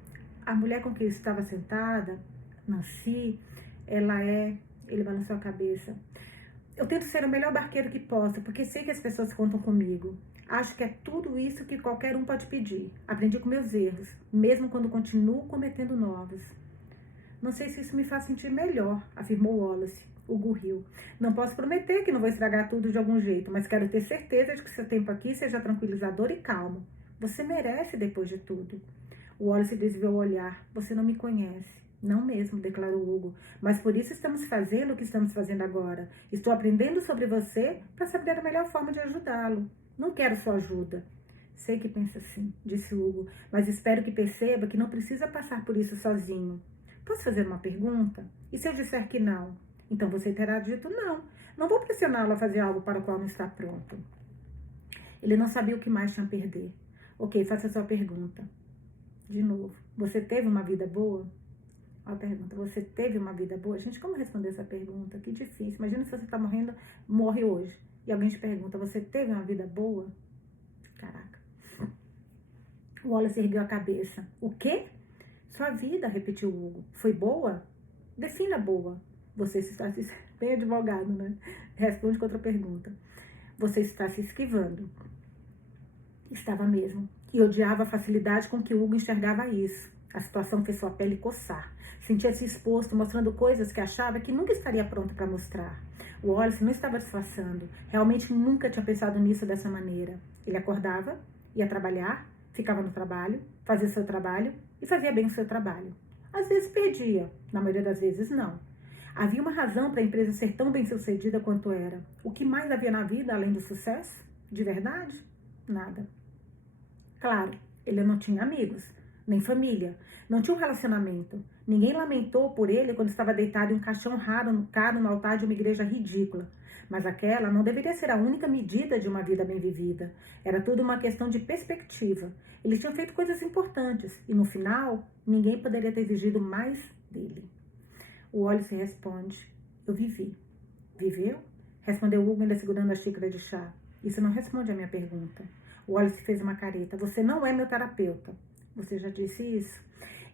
A mulher com quem eu estava sentada, Nancy, ela é... Ele balançou a cabeça. Eu tento ser o melhor barqueiro que posso, porque sei que as pessoas contam comigo. Acho que é tudo isso que qualquer um pode pedir. Aprendi com meus erros, mesmo quando continuo cometendo novos. Não sei se isso me faz sentir melhor, afirmou Wallace. Hugo riu. Não posso prometer que não vou estragar tudo de algum jeito, mas quero ter certeza de que seu tempo aqui seja tranquilizador e calmo. Você merece depois de tudo. O Wallace desviou o olhar. Você não me conhece. Não mesmo, declarou Hugo. Mas por isso estamos fazendo o que estamos fazendo agora. Estou aprendendo sobre você para saber a melhor forma de ajudá-lo. Não quero sua ajuda. Sei que pensa assim, disse Hugo, mas espero que perceba que não precisa passar por isso sozinho. Posso fazer uma pergunta? E se eu disser que não? Então você terá dito não. Não vou pressioná-lo a fazer algo para o qual não está pronto. Ele não sabia o que mais tinha a perder. Ok, faça a sua pergunta. De novo, você teve uma vida boa? A pergunta, você teve uma vida boa? Gente, como responder essa pergunta? Que difícil. Imagina se você está morrendo, morre hoje. E alguém te pergunta, você teve uma vida boa? Caraca. O Wallace ergueu a cabeça. O quê? Sua vida, repetiu Hugo. Foi boa? Defina boa. Você está se... Bem advogado, né? Responde com outra pergunta. Você está se esquivando. Estava mesmo. E odiava a facilidade com que Hugo enxergava isso. A situação fez sua pele coçar. Sentia-se exposto, mostrando coisas que achava que nunca estaria pronto para mostrar. O Wallace não estava disfarçando. Realmente nunca tinha pensado nisso dessa maneira. Ele acordava, ia trabalhar, ficava no trabalho, fazia seu trabalho e fazia bem o seu trabalho. Às vezes perdia, na maioria das vezes não. Havia uma razão para a empresa ser tão bem sucedida quanto era. O que mais havia na vida além do sucesso? De verdade? Nada. Claro, ele não tinha amigos, nem família, não tinha um relacionamento. Ninguém lamentou por ele quando estava deitado em um caixão caro no altar de uma igreja ridícula. Mas aquela não deveria ser a única medida de uma vida bem vivida. Era tudo uma questão de perspectiva. Eles tinham feito coisas importantes e, no final, ninguém poderia ter exigido mais dele. O Wallace responde: eu vivi. Viveu? Respondeu Hugo, ainda segurando a xícara de chá. Isso não responde à minha pergunta. O Wallace fez uma careta. Você não é meu terapeuta. Você já disse isso?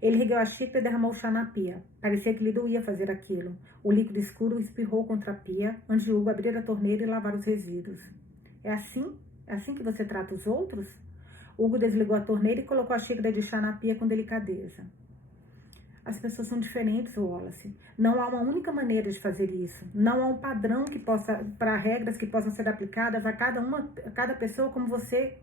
Ele ergueu a xícara e derramou o chá na pia. Parecia que lhe doía fazer aquilo. O líquido escuro espirrou contra a pia, antes de Hugo abrir a torneira e lavar os resíduos. É assim? É assim que você trata os outros? Hugo desligou a torneira e colocou a xícara de chá na pia com delicadeza. As pessoas são diferentes, Wallace. Não há uma única maneira de fazer isso. Não há um padrão para regras que possam ser aplicadas a cada pessoa como você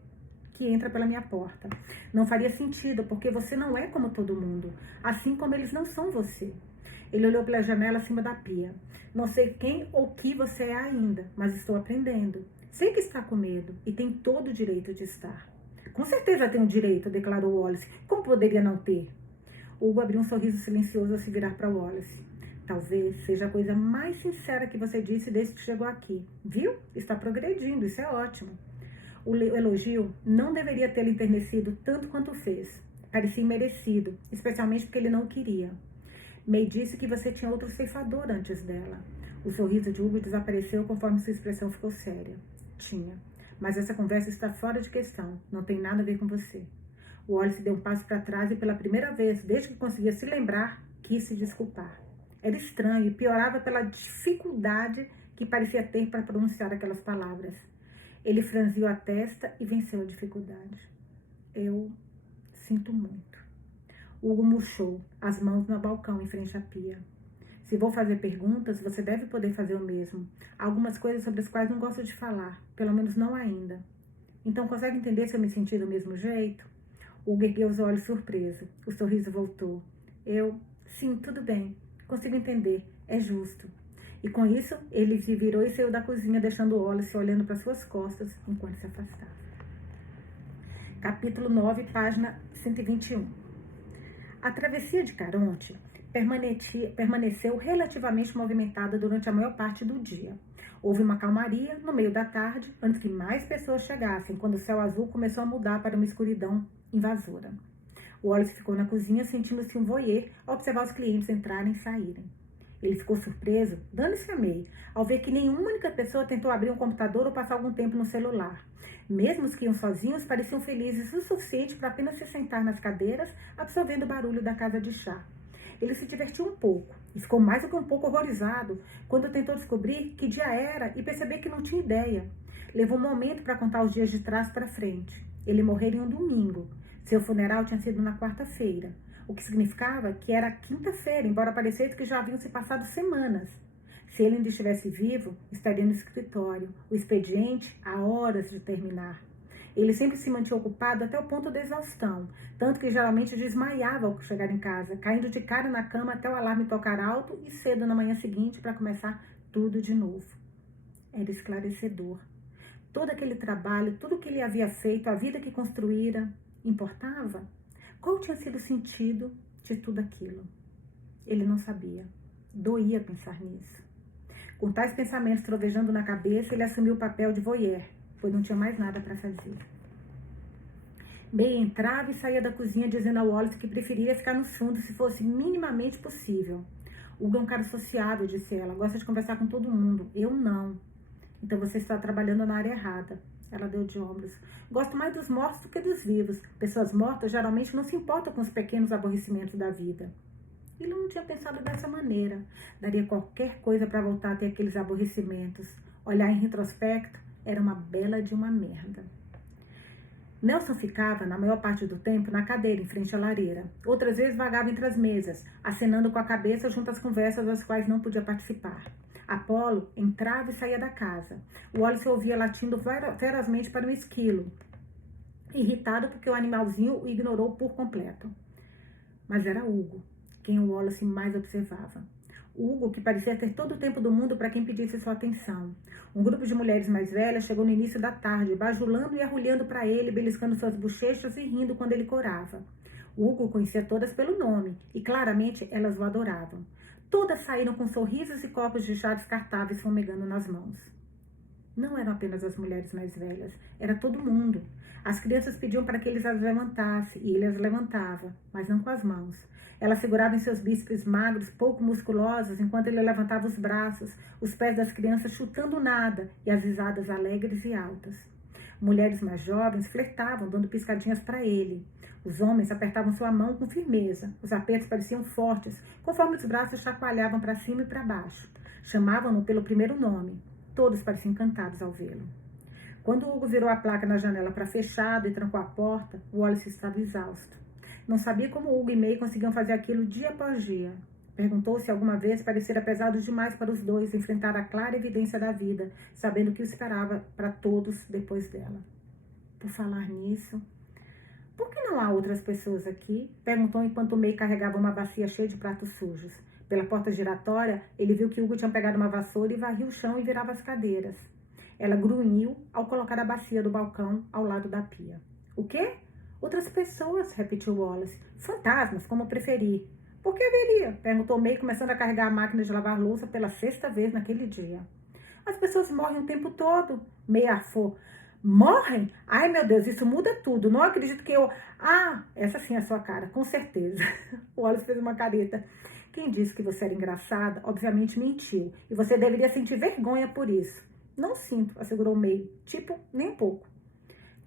que entra pela minha porta. Não faria sentido, porque você não é como todo mundo, assim como eles não são você. Ele olhou pela janela acima da pia. Não sei quem ou que você é ainda, mas estou aprendendo. Sei que está com medo e tem todo o direito de estar. Com certeza tem o direito, declarou Wallace. Como poderia não ter? Hugo abriu um sorriso silencioso ao se virar para Wallace. Talvez seja a coisa mais sincera que você disse desde que chegou aqui. Viu? Está progredindo, isso é ótimo. O elogio não deveria tê-lo enternecido tanto quanto fez. Parecia imerecido, especialmente porque ele não o queria. May disse que você tinha outro ceifador antes dela. O sorriso de Hugo desapareceu conforme sua expressão ficou séria. Tinha. Mas essa conversa está fora de questão. Não tem nada a ver com você. O Wallace deu um passo para trás e pela primeira vez, desde que conseguia se lembrar, quis se desculpar. Era estranho e piorava pela dificuldade que parecia ter para pronunciar aquelas palavras. Ele franziu a testa e venceu a dificuldade. Eu sinto muito. Hugo murchou, as mãos no balcão em frente à pia. Se vou fazer perguntas, você deve poder fazer o mesmo. Há algumas coisas sobre as quais não gosto de falar, pelo menos não ainda. Então consegue entender se eu me senti do mesmo jeito? Hugo ergueu os olhos surpreso. O sorriso voltou. Sim, tudo bem. Consigo entender. É justo. E com isso, ele se virou e saiu da cozinha, deixando Wallace olhando para suas costas enquanto se afastava. Capítulo 9, página 121. A travessia de Caronte permaneceu relativamente movimentada durante a maior parte do dia. Houve uma calmaria no meio da tarde, antes que mais pessoas chegassem, quando o céu azul começou a mudar para uma escuridão invasora. Wallace ficou na cozinha, sentindo-se um voyeur ao observar os clientes entrarem e saírem. Ele ficou surpreso, dando-se a May, ao ver que nenhuma única pessoa tentou abrir um computador ou passar algum tempo no celular. Mesmo os que iam sozinhos pareciam felizes o suficiente para apenas se sentar nas cadeiras, absorvendo o barulho da casa de chá. Ele se divertiu um pouco e ficou mais do que um pouco horrorizado quando tentou descobrir que dia era e perceber que não tinha ideia. Levou um momento para contar os dias de trás para frente. Ele morrera em um domingo. Seu funeral tinha sido na quarta-feira, o que significava que era quinta-feira, embora parecesse que já haviam se passado semanas. Se ele ainda estivesse vivo, estaria no escritório, o expediente há horas de terminar. Ele sempre se mantinha ocupado até o ponto da exaustão, tanto que geralmente desmaiava ao chegar em casa, caindo de cara na cama até o alarme tocar alto e cedo na manhã seguinte para começar tudo de novo. Era esclarecedor. Todo aquele trabalho, tudo o que ele havia feito, a vida que construíra, importava? Qual tinha sido o sentido de tudo aquilo? Ele não sabia. Doía pensar nisso. Com tais pensamentos trovejando na cabeça, ele assumiu o papel de voyeur, pois não tinha mais nada para fazer. May entrava e saía da cozinha dizendo ao Wallace que preferia ficar nos fundos se fosse minimamente possível. Hugo é um cara sociável, disse ela, gosta de conversar com todo mundo. Eu não. Então você está trabalhando na área errada. Ela deu de ombros. Gosto mais dos mortos do que dos vivos. Pessoas mortas geralmente não se importam com os pequenos aborrecimentos da vida. Ele não tinha pensado dessa maneira. Daria qualquer coisa para voltar a ter aqueles aborrecimentos. Olhar em retrospecto, era uma bela de uma merda. Nelson ficava, na maior parte do tempo, na cadeira, em frente à lareira. Outras vezes vagava entre as mesas, acenando com a cabeça junto às conversas das quais não podia participar. Apolo entrava e saía da casa. O Wallace ouvia latindo ferozmente para um esquilo, irritado porque o animalzinho o ignorou por completo. Mas era Hugo quem o Wallace mais observava. Hugo, que parecia ter todo o tempo do mundo para quem pedisse sua atenção. Um grupo de mulheres mais velhas chegou no início da tarde, bajulando e arrulhando para ele, beliscando suas bochechas e rindo quando ele corava. Hugo conhecia todas pelo nome, e claramente elas o adoravam. Todas saíram com sorrisos e copos de chá descartáveis fumegando nas mãos. Não eram apenas as mulheres mais velhas, era todo mundo. As crianças pediam para que eles as levantassem, e ele as levantava, mas não com as mãos. Elas seguravam em seus bíceps magros, pouco musculosos, enquanto ele levantava os braços, os pés das crianças chutando nada, e as risadas alegres e altas. Mulheres mais jovens flertavam, dando piscadinhas para ele. Os homens apertavam sua mão com firmeza. Os apertos pareciam fortes, conforme os braços chacoalhavam para cima e para baixo. Chamavam-no pelo primeiro nome. Todos pareciam encantados ao vê-lo. Quando Hugo virou a placa na janela para fechado e trancou a porta, Wallace estava exausto. Não sabia como Hugo e May conseguiam fazer aquilo dia após dia. Perguntou se alguma vez parecera pesado demais para os dois enfrentar a clara evidência da vida, sabendo o que o esperava para todos depois dela. Por falar nisso, por que não há outras pessoas aqui? Perguntou enquanto May carregava uma bacia cheia de pratos sujos. Pela porta giratória, ele viu que Hugo tinha pegado uma vassoura e varria o chão e virava as cadeiras. Ela grunhiu ao colocar a bacia do balcão ao lado da pia. O quê? Outras pessoas, repetiu Wallace. Fantasmas, como preferir. Por que haveria? Perguntou May, começando a carregar a máquina de lavar louça pela 6ª vez naquele dia. As pessoas morrem o tempo todo, May arfou. Morrem? Ai, meu Deus, isso muda tudo. Não acredito que eu... Ah, essa sim é a sua cara, com certeza. Wallace fez uma careta. Quem disse que você era engraçada, obviamente mentiu. E você deveria sentir vergonha por isso. Não sinto, assegurou May. Tipo, nem um pouco.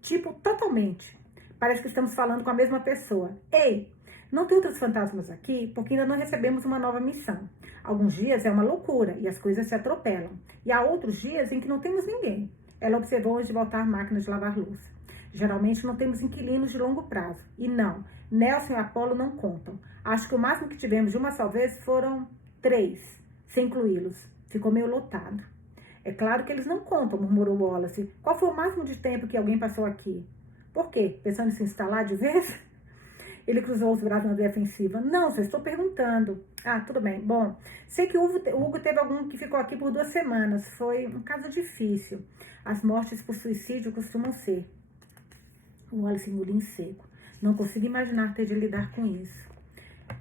Tipo, totalmente. Parece que estamos falando com a mesma pessoa. Ei, não tem outros fantasmas aqui porque ainda não recebemos uma nova missão. Alguns dias é uma loucura e as coisas se atropelam. E há outros dias em que não temos ninguém. Ela observou antes de voltar à máquina de lavar louça. Geralmente não temos inquilinos de longo prazo. E não, Nelson e Apolo não contam. Acho que o máximo que tivemos de uma só vez foram 3, sem incluí-los. Ficou meio lotado. É claro que eles não contam, murmurou Wallace. Qual foi o máximo de tempo que alguém passou aqui? Por quê? Pensando em se instalar de vez? Ele cruzou os braços na defensiva. Não, só estou perguntando. Ah, tudo bem. Bom, sei que o Hugo teve algum que ficou aqui por 2 semanas. Foi um caso difícil. As mortes por suicídio costumam ser. O Wallace engoliu em seco. Não consigo imaginar ter de lidar com isso.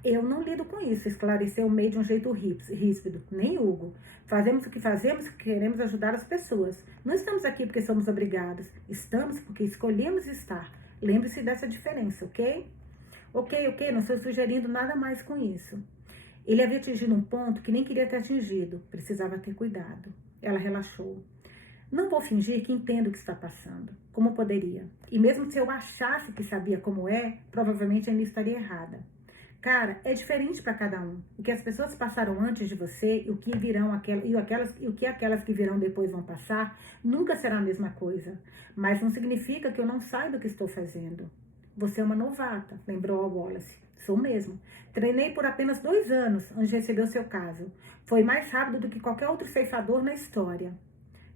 Eu não lido com isso, esclareceu May de um jeito ríspido. Nem Hugo. Fazemos o que fazemos porque queremos ajudar as pessoas. Não estamos aqui porque somos obrigados. Estamos porque escolhemos estar. Lembre-se dessa diferença, ok? Ok, não estou sugerindo nada mais com isso. Ele havia atingido um ponto que nem queria ter atingido. Precisava ter cuidado. Ela relaxou. Não vou fingir que entendo o que está passando. Como poderia? E mesmo se eu achasse que sabia como é, provavelmente ainda estaria errada. Cara, é diferente para cada um. O que as pessoas passaram antes de você e o que virão aquelas que virão depois vão passar, nunca será a mesma coisa. Mas não significa que eu não saiba o que estou fazendo. Você é uma novata, lembrou a Wallace. Sou mesmo. Treinei por apenas 2 anos antes de receber o seu caso. Foi mais rápido do que qualquer outro ceifador na história.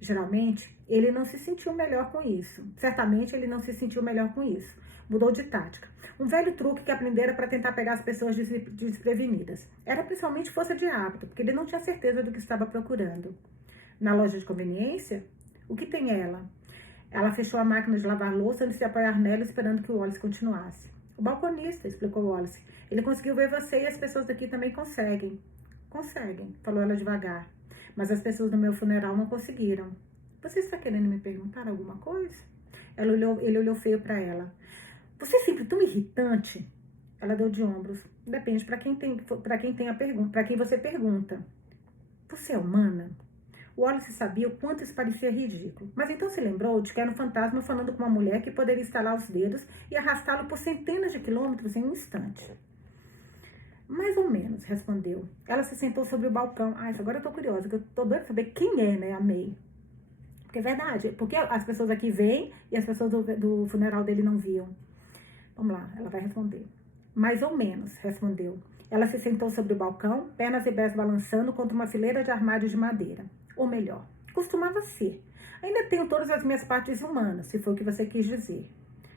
Geralmente, ele não se sentiu melhor com isso. Certamente, ele não se sentiu melhor com isso. Mudou de tática. Um velho truque que aprendera para tentar pegar as pessoas desprevenidas. Era principalmente força de hábito, porque ele não tinha certeza do que estava procurando. Na loja de conveniência? O que tem ela? Ela fechou a máquina de lavar louça antes de apoiar nela, esperando que o Wallace continuasse. O balconista, explicou Wallace. Ele conseguiu ver você e as pessoas daqui também conseguem. Conseguem, falou ela devagar. Mas as pessoas do meu funeral não conseguiram. Você está querendo me perguntar alguma coisa? Ele olhou feio para ela. Você é sempre tão irritante. Ela deu de ombros. Depende para quem você pergunta. Você é humana? O Wallace sabia o quanto isso parecia ridículo. Mas então se lembrou de que era um fantasma falando com uma mulher que poderia estalar os dedos e arrastá-lo por centenas de quilômetros em um instante. Mais ou menos, respondeu. Ela se sentou sobre o balcão. Agora eu tô curiosa, que eu tô doida pra saber quem é, né, a May. Porque é verdade. Porque as pessoas aqui veem e as pessoas do funeral dele não viam. Vamos lá, ela vai responder. Mais ou menos, respondeu. Ela se sentou sobre o balcão, pernas e pés balançando contra uma fileira de armários de madeira. Ou melhor, costumava ser. Ainda tenho todas as minhas partes humanas, se foi o que você quis dizer.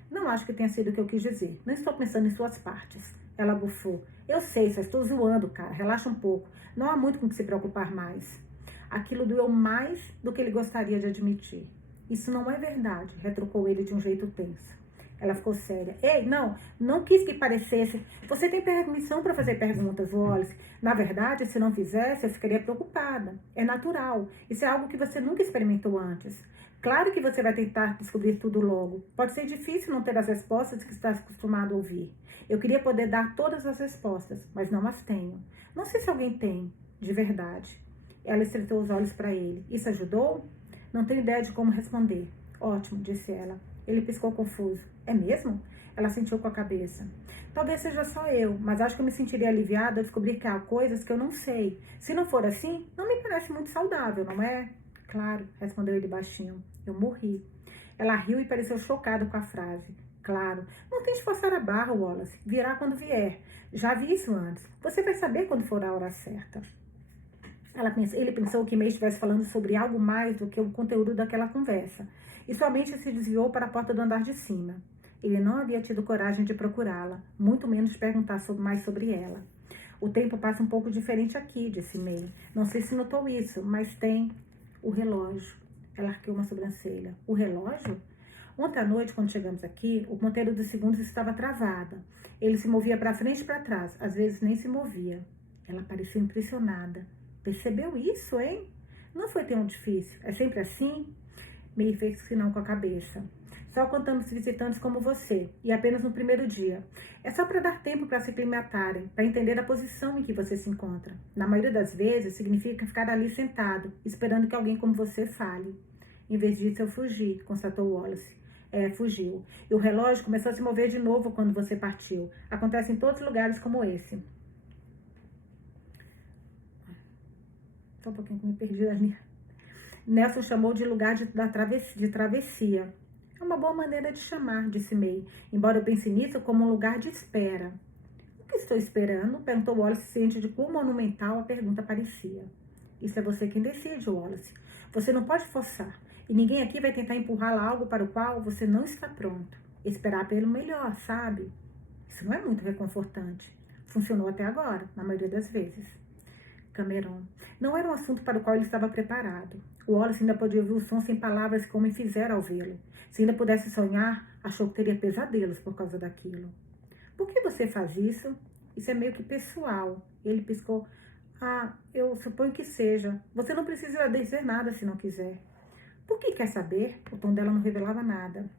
Não acho que tenha sido o que eu quis dizer. Não estou pensando em suas partes. Ela bufou. Eu sei, só estou zoando, cara. Relaxa um pouco. Não há muito com o que se preocupar mais. Aquilo doeu mais do que ele gostaria de admitir. Isso não é verdade, retrucou ele de um jeito tenso. Ela ficou séria. Ei, não quis que parecesse. Você tem permissão para fazer perguntas, Wallace. Na verdade, se não fizesse, eu ficaria preocupada. É natural. Isso é algo que você nunca experimentou antes. Claro que você vai tentar descobrir tudo logo. Pode ser difícil não ter as respostas que está acostumado a ouvir. Eu queria poder dar todas as respostas, mas não as tenho. Não sei se alguém tem, de verdade. Ela estreitou os olhos para ele. Isso ajudou? Não tenho ideia de como responder. Ótimo, disse ela. Ele piscou confuso. É mesmo? Ela sentiu com a cabeça. Talvez seja só eu, mas acho que eu me sentiria aliviada ao descobrir que há coisas que eu não sei. Se não for assim, não me parece muito saudável, não é? Claro, respondeu ele baixinho. Eu morri. Ela riu e pareceu chocada com a frase. Claro, não tente forçar a barra, Wallace. Virá quando vier. Já vi isso antes. Você vai saber quando for a hora certa. Ele pensou que May estivesse falando sobre algo mais do que o conteúdo daquela conversa, e sua mente se desviou para a porta do andar de cima. Ele não havia tido coragem de procurá-la, muito menos de perguntar mais sobre ela. O tempo passa um pouco diferente aqui, disse May. Não sei se notou isso, mas tem o relógio. Ela arqueou uma sobrancelha. O relógio? Ontem à noite, quando chegamos aqui, o ponteiro dos segundos estava travado. Ele se movia para frente e para trás, às vezes nem se movia. Ela parecia impressionada. Percebeu isso, hein? Não foi tão difícil. É sempre assim? May fez sinal com a cabeça. Só contamos visitantes como você, e apenas no primeiro dia. É só para dar tempo para se aclimatarem, para entender a posição em que você se encontra. Na maioria das vezes, significa ficar ali sentado, esperando que alguém como você fale. Em vez disso, eu fugi, constatou Wallace. Fugiu. E o relógio começou a se mover de novo quando você partiu. Acontece em todos os lugares como esse. Só um pouquinho que me perdi ali. Nelson chamou de lugar de travessia. É uma boa maneira de chamar, disse May, embora eu pense nisso como um lugar de espera. O que estou esperando? Perguntou Wallace, ciente de quão monumental a pergunta parecia. Isso é você quem decide, Wallace. Você não pode forçar, e ninguém aqui vai tentar empurrá-la algo para o qual você não está pronto. Esperar pelo melhor, sabe? Isso não é muito reconfortante. Funcionou até agora, na maioria das vezes. Cameron. Não era um assunto para o qual ele estava preparado. O Wallace ainda podia ouvir o som sem palavras como me fizera ao vê-lo. Se ainda pudesse sonhar, achou que teria pesadelos por causa daquilo. Por que você faz isso? Isso é meio que pessoal. Ele piscou. Eu suponho que seja. Você não precisa dizer nada se não quiser. Por que quer saber? O tom dela não revelava nada.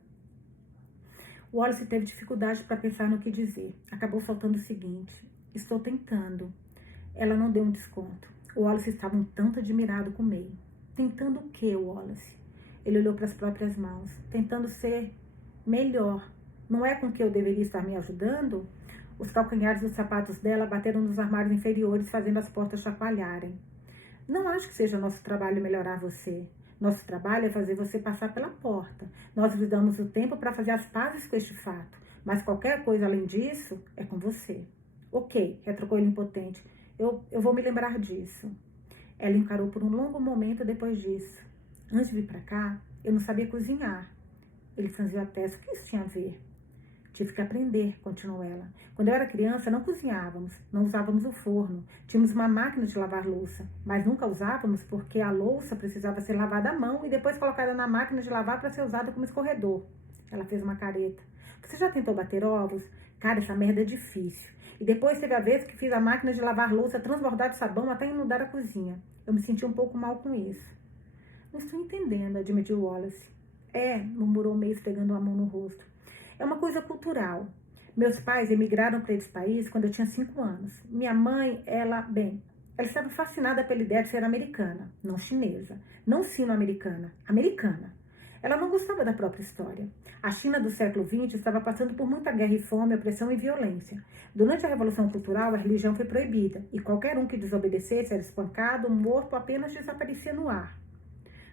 O Wallace teve dificuldade para pensar no que dizer. Acabou soltando o seguinte. Estou tentando. Ela não deu um desconto. O Wallace estava um tanto admirado com May. Tentando o quê, Wallace? Ele olhou para as próprias mãos. Tentando ser melhor. Não é com que eu deveria estar me ajudando? Os calcanhares dos sapatos dela bateram nos armários inferiores, fazendo as portas chacoalharem. Não acho que seja nosso trabalho melhorar você. Nosso trabalho é fazer você passar pela porta. Nós lhe damos o tempo para fazer as pazes com este fato. Mas qualquer coisa além disso é com você. Ok, retrucou ele impotente. Eu vou me lembrar disso. Ela encarou por um longo momento depois disso. Antes de vir para cá, eu não sabia cozinhar. Ele franziu a testa. O que isso tinha a ver? Tive que aprender, continuou ela. Quando eu era criança, não cozinhávamos, não usávamos o forno. Tínhamos uma máquina de lavar louça, mas nunca usávamos porque a louça precisava ser lavada à mão e depois colocada na máquina de lavar para ser usada como escorredor. Ela fez uma careta. Você já tentou bater ovos? Cara, essa merda é difícil. E depois teve a vez que fiz a máquina de lavar louça transbordar de sabão até inundar a cozinha. Eu me senti um pouco mal com isso. Não estou entendendo, admitiu Wallace. Murmurou May, esfregando a mão no rosto. É uma coisa cultural. Meus pais emigraram para esse país quando eu tinha 5 anos. Minha mãe, ela estava fascinada pela ideia de ser americana, não chinesa, não sino-americana, americana. Ela não gostava da própria história. A China do século XX estava passando por muita guerra e fome, opressão e violência. Durante a Revolução Cultural, a religião foi proibida, e qualquer um que desobedecesse era espancado, morto ou apenas desaparecia no ar.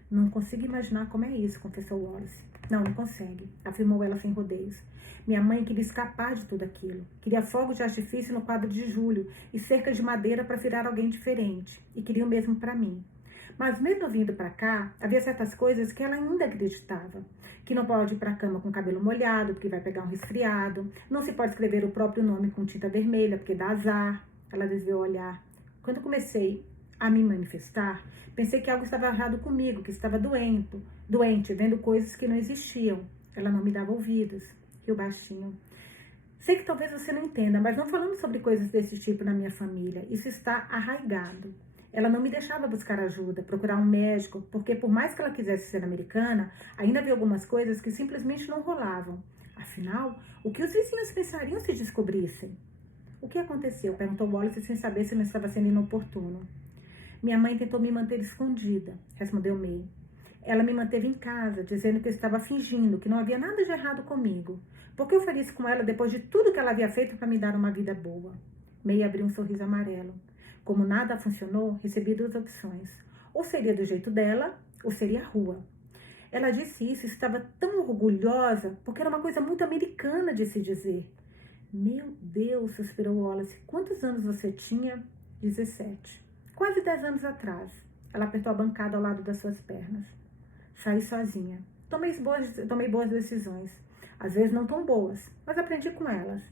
Não consigo imaginar como é isso, confessou Wallace. Não consegue, afirmou ela sem rodeios. Minha mãe queria escapar de tudo aquilo. Queria fogos de artifício no 4 de julho e cerca de madeira para virar alguém diferente. E queria o mesmo para mim. Mas mesmo vindo para cá, havia certas coisas que ela ainda acreditava. Que não pode ir para a cama com o cabelo molhado, porque vai pegar um resfriado. Não se pode escrever o próprio nome com tinta vermelha, porque dá azar. Ela desviou o olhar. Quando comecei a me manifestar, pensei que algo estava errado comigo, que estava doente, vendo coisas que não existiam. Ela não me dava ouvidos. Riu baixinho. Sei que talvez você não entenda, mas não falamos sobre coisas desse tipo na minha família. Isso está arraigado. Ela não me deixava buscar ajuda, procurar um médico, porque por mais que ela quisesse ser americana, ainda havia algumas coisas que simplesmente não rolavam. Afinal, o que os vizinhos pensariam se descobrissem? O que aconteceu? Perguntou Wallace sem saber se não estava sendo inoportuno. Minha mãe tentou me manter escondida, respondeu May. Ela me manteve em casa, dizendo que eu estava fingindo, que não havia nada de errado comigo. Por que eu faria isso com ela depois de tudo que ela havia feito para me dar uma vida boa? May abriu um sorriso amarelo. Como nada funcionou, recebi 2 opções. Ou seria do jeito dela, ou seria a rua. Ela disse isso e estava tão orgulhosa, porque era uma coisa muito americana de se dizer. Meu Deus, suspirou Wallace. Quantos anos você tinha? 17. Quase 10 anos atrás. Ela apertou a bancada ao lado das suas pernas. Saí sozinha. Tomei boas decisões. Às vezes não tão boas, mas aprendi com elas.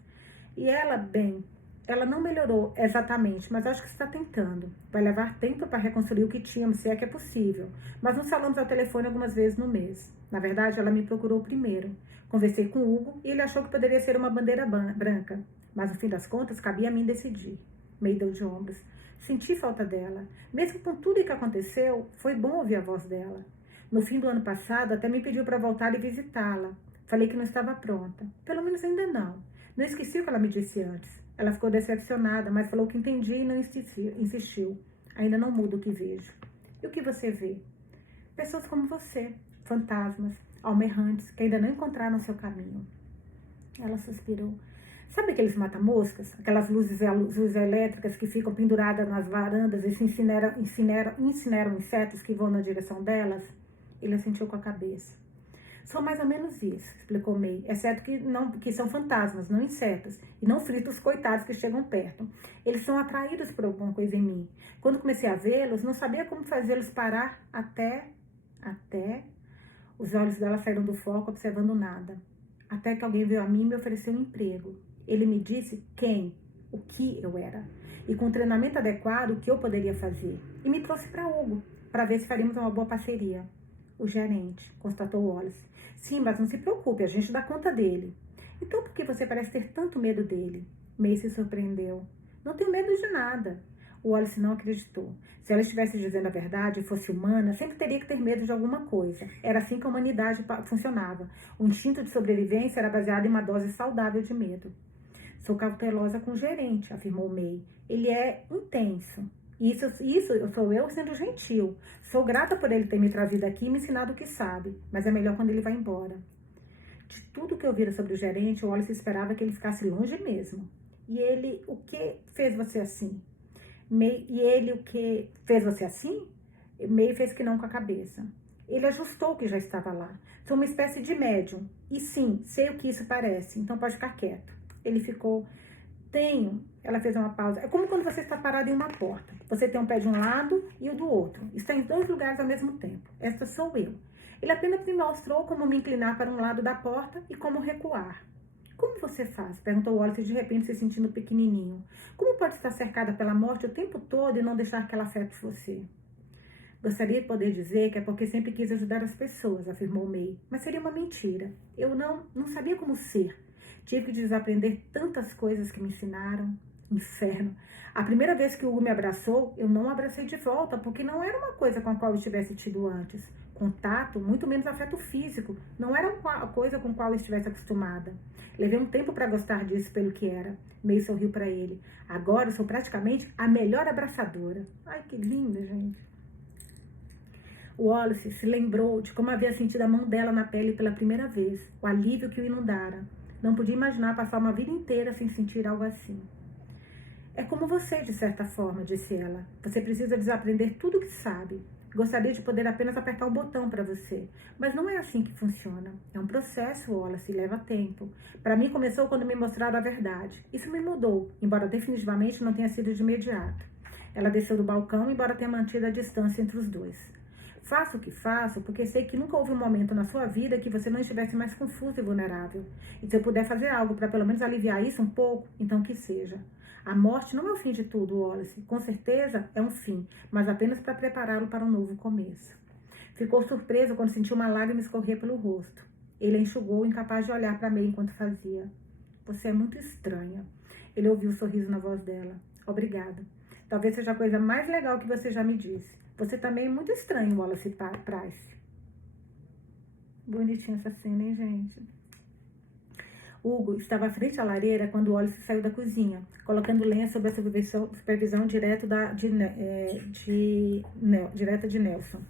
E ela, bem, ela não melhorou exatamente, mas acho que está tentando. Vai levar tempo para reconstruir o que tínhamos, se é que é possível. Mas nos falamos ao telefone algumas vezes no mês. Na verdade, ela me procurou primeiro. Conversei com o Hugo e ele achou que poderia ser uma bandeira branca. Mas no fim das contas, cabia a mim decidir. May deu de ombros. Senti falta dela. Mesmo com tudo o que aconteceu, foi bom ouvir a voz dela. No fim do ano passado, até me pediu para voltar e visitá-la. Falei que não estava pronta. Pelo menos ainda não. Não esqueci o que ela me disse antes. Ela ficou decepcionada, mas falou que entendia e não insistiu. Ainda não muda o que vejo. E o que você vê? Pessoas como você, fantasmas, almas errantes, que ainda não encontraram seu caminho. Ela suspirou. Sabe aqueles mata-moscas? Aquelas luzes elétricas que ficam penduradas nas varandas e se incineram insetos que vão na direção delas? Ele assentiu com a cabeça. São mais ou menos isso, explicou May, exceto que são fantasmas, não insetos, e não fritos coitados que chegam perto. Eles são atraídos por alguma coisa em mim. Quando comecei a vê-los, não sabia como fazê-los parar até... Os olhos dela saíram do foco, observando nada. Até que alguém veio a mim e me ofereceu um emprego. Ele me disse o que eu era, e com o treinamento adequado, o que eu poderia fazer. E me trouxe para Hugo, para ver se faríamos uma boa parceria. O gerente, constatou Wallace. Sim, mas não se preocupe, a gente dá conta dele. Então por que você parece ter tanto medo dele? May se surpreendeu. Não tenho medo de nada. O Wallace não acreditou. Se ela estivesse dizendo a verdade e fosse humana, sempre teria que ter medo de alguma coisa. Era assim que a humanidade funcionava. O instinto de sobrevivência era baseado em uma dose saudável de medo. Sou cautelosa com o gerente, afirmou May. Ele é intenso. Isso sou eu sendo gentil. Sou grata por ele ter me trazido aqui e me ensinado o que sabe, mas é melhor quando ele vai embora. De tudo que eu vira sobre o gerente, o Wallace esperava que ele ficasse longe mesmo. E ele, o que fez você assim? O que fez você assim? May fez que não com a cabeça. Ele ajustou o que já estava lá. Sou uma espécie de médium. E sim, sei o que isso parece, então pode ficar quieto. Ele ficou... Ela fez uma pausa. É como quando você está parado em uma porta. Você tem um pé de um lado e o do outro. Está em 2 lugares ao mesmo tempo. Esta sou eu. Ele apenas me mostrou como me inclinar para um lado da porta e como recuar. Como você faz? Perguntou Wallace, de repente se sentindo pequenininho. Como pode estar cercada pela morte o tempo todo e não deixar que ela afete você? Gostaria de poder dizer que é porque sempre quis ajudar as pessoas, afirmou May. Mas seria uma mentira. Eu não sabia como ser. Tive que desaprender tantas coisas que me ensinaram. Inferno. A primeira vez que o Hugo me abraçou, eu não o abracei de volta, porque não era uma coisa com a qual eu tivesse tido antes. Contato, muito menos afeto físico, não era uma coisa com a qual eu estivesse acostumada. Levei um tempo para gostar disso pelo que era. May sorriu para ele. Agora eu sou praticamente a melhor abraçadora. Ai, que linda, gente. O Wallace se lembrou de como havia sentido a mão dela na pele pela primeira vez, o alívio que o inundara. Não podia imaginar passar uma vida inteira sem sentir algo assim. É como você, de certa forma, disse ela. Você precisa desaprender tudo o que sabe. Gostaria de poder apenas apertar o botão para você. Mas não é assim que funciona. É um processo, Wallace, e leva tempo. Para mim começou quando me mostraram a verdade. Isso me mudou, embora definitivamente não tenha sido de imediato. Ela desceu do balcão, embora tenha mantido a distância entre os dois. Faço o que faço, porque sei que nunca houve um momento na sua vida que você não estivesse mais confuso e vulnerável. E se eu puder fazer algo para pelo menos aliviar isso um pouco, então que seja. A morte não é o fim de tudo, Wallace. Com certeza é um fim, mas apenas para prepará-lo para um novo começo. Ficou surpreso quando sentiu uma lágrima escorrer pelo rosto. Ele a enxugou, incapaz de olhar para May enquanto fazia. Você é muito estranha. Ele ouviu o sorriso na voz dela. Obrigado. Talvez seja a coisa mais legal que você já me disse. Você também é muito estranho, Wallace Price. Bonitinha essa cena, hein, gente? Hugo estava à frente à lareira quando Wallace saiu da cozinha, colocando lenha sob a supervisão direta de Nelson.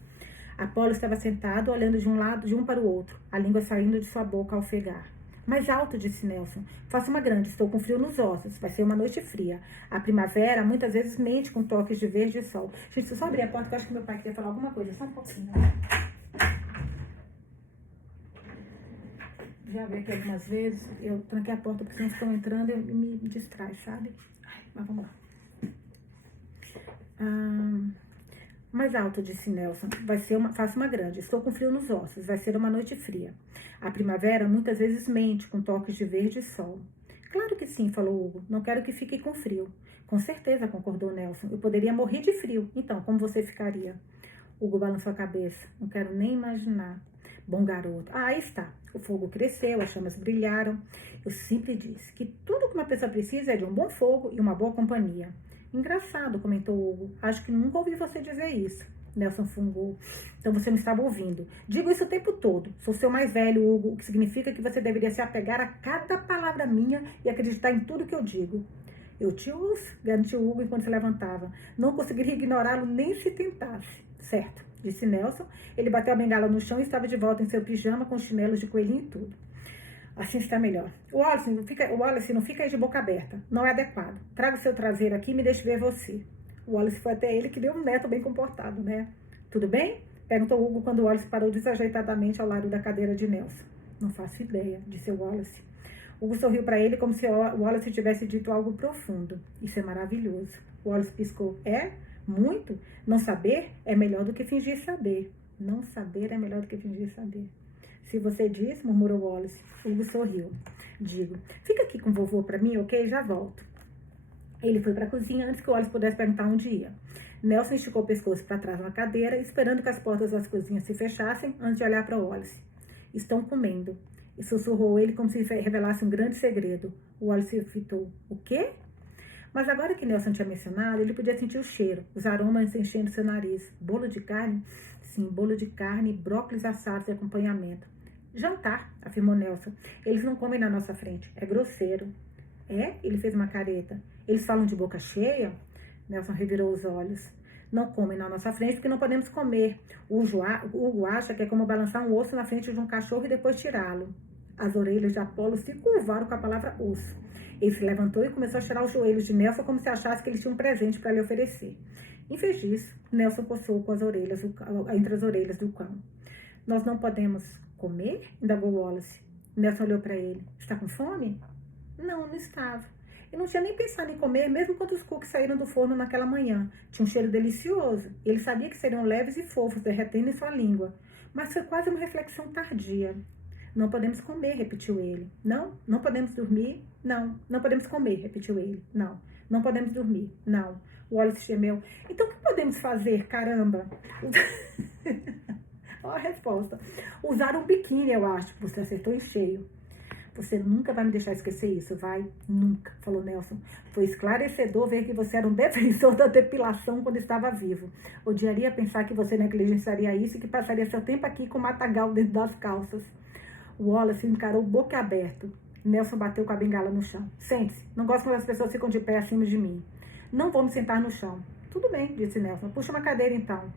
Apolo estava sentado, olhando de um para o outro, a língua saindo de sua boca ao ofegar. Mais alto, disse Nelson. Faça uma grande, estou com frio nos ossos. Vai ser uma noite fria. A primavera muitas vezes mente com toques de verde e sol. Gente, se eu só abrir a porta, que eu acho que meu pai queria falar alguma coisa. Só um pouquinho. Já vi aqui algumas vezes. Eu tranquei a porta porque eles estão entrando e me distrai, sabe? Mas vamos lá. Mais alto, disse Nelson. Faça uma grande. Estou com frio nos ossos. Vai ser uma noite fria. A primavera muitas vezes mente com toques de verde e sol. Claro que sim, falou Hugo. Não quero que fique com frio. Com certeza, concordou Nelson. Eu poderia morrer de frio. Então, como você ficaria? Hugo balançou a cabeça. Não quero nem imaginar. Bom garoto. Aí está. O fogo cresceu, as chamas brilharam. Eu sempre disse que tudo que uma pessoa precisa é de um bom fogo e uma boa companhia. Engraçado, comentou Hugo. Acho que nunca ouvi você dizer isso. Nelson fungou. Então você não estava ouvindo. Digo isso o tempo todo. Sou seu mais velho, Hugo, o que significa que você deveria se apegar a cada palavra minha e acreditar em tudo que eu digo. Eu te ouço, garantiu Hugo enquanto se levantava. Não conseguiria ignorá-lo nem se tentasse. Certo, disse Nelson. Ele bateu a bengala no chão e estava de volta em seu pijama com chinelos de coelhinho e tudo. Assim está melhor. O Wallace não fica aí de boca aberta. Não é adequado. Traga o seu traseiro aqui e me deixe ver você. O Wallace foi até ele, que deu um neto bem comportado, né? Tudo bem? Perguntou Hugo quando o Wallace parou desajeitadamente ao lado da cadeira de Nelson. Não faço ideia, disse o Wallace. Hugo sorriu para ele como se o Wallace tivesse dito algo profundo. Isso é maravilhoso. O Wallace piscou. É? Muito? Não saber é melhor do que fingir saber. Não saber é melhor do que fingir saber. Se você diz, murmurou Wallace. Hugo sorriu. Digo, fica aqui com o vovô para mim, ok? Já volto. Ele foi para a cozinha antes que o Wallace pudesse perguntar onde ia. Nelson esticou o pescoço para trás na cadeira, esperando que as portas das cozinhas se fechassem antes de olhar para Wallace. Estão comendo. E sussurrou ele como se revelasse um grande segredo. O Wallace fitou. O quê? Mas agora que Nelson tinha mencionado, ele podia sentir o cheiro, os aromas enchendo seu nariz. Bolo de carne? Sim, bolo de carne, brócolis assados de acompanhamento. Jantar, afirmou Nelson. Eles não comem na nossa frente. É grosseiro. É? Ele fez uma careta. Eles falam de boca cheia? Nelson revirou os olhos. Não comem na nossa frente porque não podemos comer. O Hugo acha que é como balançar um osso na frente de um cachorro e depois tirá-lo. As orelhas de Apolo se curvaram com a palavra osso. Ele se levantou e começou a cheirar os joelhos de Nelson como se achasse que ele tinha um presente para lhe oferecer. Em vez disso, Nelson coçou com as orelhas, entre as orelhas do cão. Nós não podemos comer? Indagou Wallace. Nelson olhou para ele. Está com fome? Não, não estava. Ele não tinha nem pensado em comer, mesmo quando os cookies saíram do forno naquela manhã. Tinha um cheiro delicioso. Ele sabia que seriam leves e fofos, derretendo em sua língua. Mas foi quase uma reflexão tardia. Não podemos comer, repetiu ele. Não, não podemos dormir. Não, não podemos comer, repetiu ele. Não, não podemos dormir. Não. Wallace gemeu. Então o que podemos fazer, caramba? Olha a resposta. Usar um biquíni, eu acho. Você acertou em cheio. Você nunca vai me deixar esquecer isso, vai? Nunca, falou Nelson. Foi esclarecedor ver que você era um defensor da depilação quando estava vivo. Odiaria pensar que você negligenciaria isso e que passaria seu tempo aqui com matagal dentro das calças. Wallace encarou boca aberta. Nelson bateu com a bengala no chão. Sente-se, não gosto quando as pessoas ficam de pé acima de mim. Não vou me sentar no chão. Tudo bem, disse Nelson. Puxa uma cadeira então.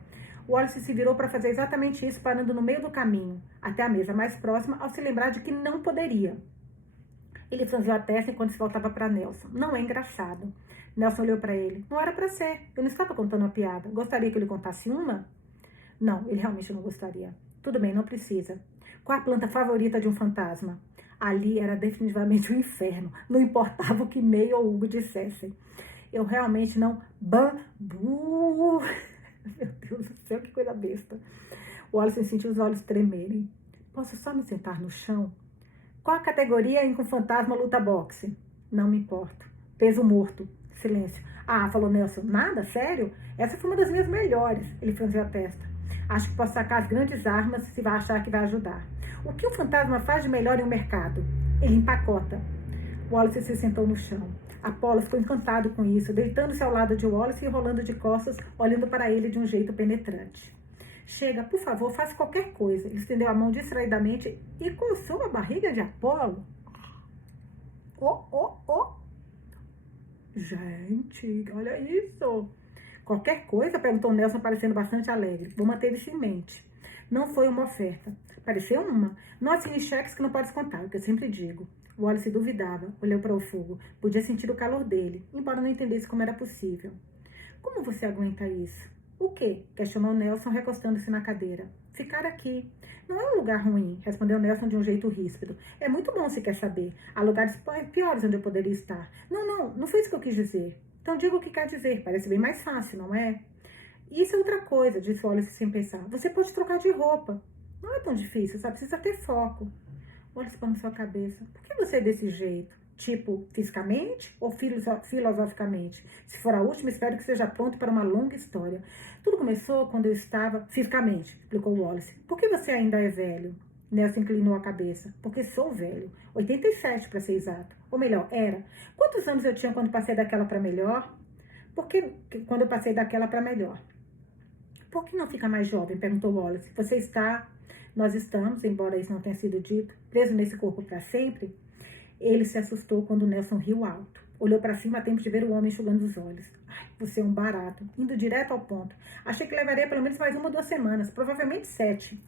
Wallace se virou para fazer exatamente isso, parando no meio do caminho, até a mesa mais próxima, ao se lembrar de que não poderia. Ele franziu a testa enquanto se voltava para Nelson. Não é engraçado. Nelson olhou para ele. Não era para ser. Eu não estava contando uma piada. Gostaria que eu lhe contasse uma? Não, ele realmente não gostaria. Tudo bem, não precisa. Qual a planta favorita de um fantasma? Ali era definitivamente um inferno. Não importava o que May ou Hugo dissessem. Eu realmente não... Bambu! Meu Deus do céu, que coisa besta. O Wallace sentiu os olhos tremerem. Posso só me sentar no chão? Qual a categoria em que um fantasma luta boxe? Não me importo. Peso morto. Silêncio. Ah, falou Nelson. Nada? Sério? Essa foi uma das minhas melhores. Ele franziu a testa. Acho que posso sacar as grandes armas se vai achar que vai ajudar. O que o fantasma faz de melhor em um mercado? Ele empacota. Wallace se sentou no chão. Apollo ficou encantado com isso, deitando-se ao lado de Wallace e rolando de costas, olhando para ele de um jeito penetrante. Chega, por favor, faça qualquer coisa. Ele estendeu a mão distraidamente e coçou a barriga de Apollo. Oh. Gente, olha isso. Qualquer coisa? Perguntou Nelson, parecendo bastante alegre. Vou manter isso em mente. Não foi uma oferta. Pareceu uma. Não assine cheques que não pode descontar, o que eu sempre digo. Wallace duvidava, olhou para o fogo. Podia sentir o calor dele, embora não entendesse como era possível. Como você aguenta isso? O quê? Questionou Nelson, recostando-se na cadeira. Ficar aqui. Não é um lugar ruim, respondeu Nelson de um jeito ríspido. É muito bom se quer saber. Há lugares piores onde eu poderia estar. Não foi isso que eu quis dizer. Então diga o que quer dizer. Parece bem mais fácil, não é? Isso é outra coisa, disse Wallace sem pensar. Você pode trocar de roupa. Não é tão difícil, só precisa ter foco. Wallace põe na sua cabeça. Por que você é desse jeito? Tipo, fisicamente ou filosoficamente? Se for a última, espero que seja pronto para uma longa história. Tudo começou quando eu estava... Fisicamente, explicou Wallace. Por que você ainda é velho? Nelson inclinou a cabeça. Porque sou velho. 87, para ser exato. Ou melhor, era. Quantos anos eu tinha quando passei daquela para melhor? Quando eu passei daquela para melhor. Por que não fica mais jovem? Perguntou Wallace. Nós estamos, embora isso não tenha sido dito, preso nesse corpo para sempre? Ele se assustou quando Nelson riu alto. Olhou para cima a tempo de ver o homem enxugando os olhos. Ai, você é um barato. Indo direto ao ponto. Achei que levaria pelo menos mais 1 ou 2 semanas. Provavelmente 7.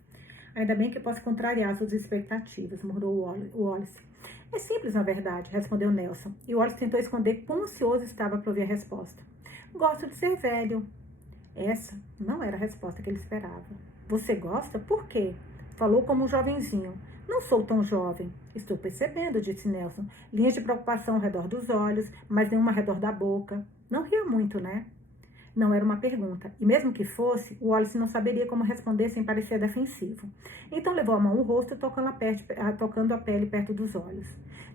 Ainda bem que posso contrariar suas expectativas, murmurou Wallace. É simples, na verdade, respondeu Nelson. E Wallace tentou esconder quão ansioso estava para ouvir a resposta. Gosto de ser velho. Essa não era a resposta que ele esperava. Você gosta? Por quê? Falou como um jovenzinho. Não sou tão jovem. Estou percebendo, disse Nelson. Linhas de preocupação ao redor dos olhos, mas nenhuma ao redor da boca. Não ria muito, né? Não era uma pergunta, e mesmo que fosse, Wallace não saberia como responder sem parecer defensivo. Então levou a mão ao rosto, tocando a pele perto dos olhos.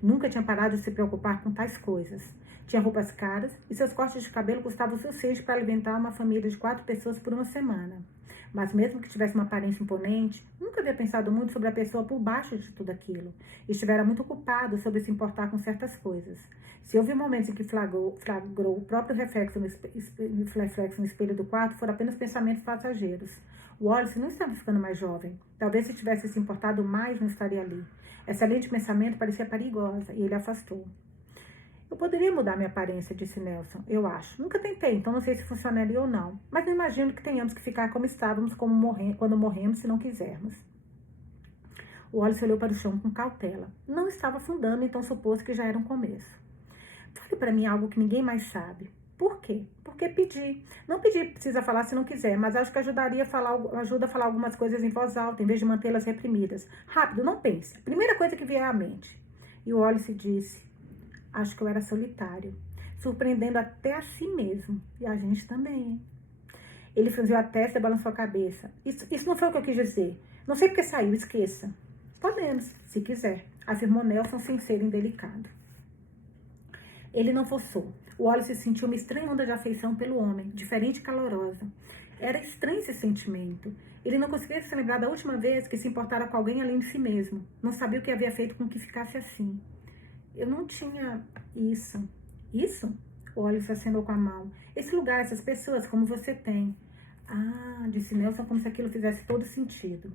Nunca tinha parado de se preocupar com tais coisas. Tinha roupas caras e seus cortes de cabelo custavam o suficiente para alimentar uma família de 4 pessoas por uma semana. Mas mesmo que tivesse uma aparência imponente, nunca havia pensado muito sobre a pessoa por baixo de tudo aquilo. E estivera muito ocupado sobre se importar com certas coisas. Se houve momentos em que flagrou o próprio reflexo no espelho do quarto, foram apenas pensamentos passageiros. Wallace não estava ficando mais jovem. Talvez se tivesse se importado mais, não estaria ali. Essa linha de pensamento parecia perigosa e ele afastou. Eu poderia mudar minha aparência, disse Nelson, eu acho. Nunca tentei, então não sei se funcionaria ou não. Mas não imagino que tenhamos que ficar como estávamos quando morremos se não quisermos. O Wallace olhou para o chão com cautela. Não estava afundando, então supôs que já era um começo. Fale para mim algo que ninguém mais sabe. Por quê? Porque pedir. Não pedir precisa falar se não quiser, mas acho que ajuda a falar algumas coisas em voz alta, em vez de mantê-las reprimidas. Rápido, não pense. Primeira coisa que vier à mente. E o Wallace disse... Acho que eu era solitário, surpreendendo até a si mesmo. E a gente também, hein? Ele franziu a testa e balançou a cabeça. Isso não foi o que eu quis dizer. Não sei porque saiu, esqueça. Podemos, se quiser, afirmou Nelson sem ser indelicado. Ele não forçou. O Wallace sentiu uma estranha onda de afeição pelo homem, diferente e calorosa. Era estranho esse sentimento. Ele não conseguia se lembrar da última vez que se importara com alguém além de si mesmo. Não sabia o que havia feito com que ficasse assim. Eu não tinha isso. Isso? O Wallace acenou com a mão. Esse lugar, essas pessoas, como você tem. Ah, disse Nelson, como se aquilo fizesse todo sentido.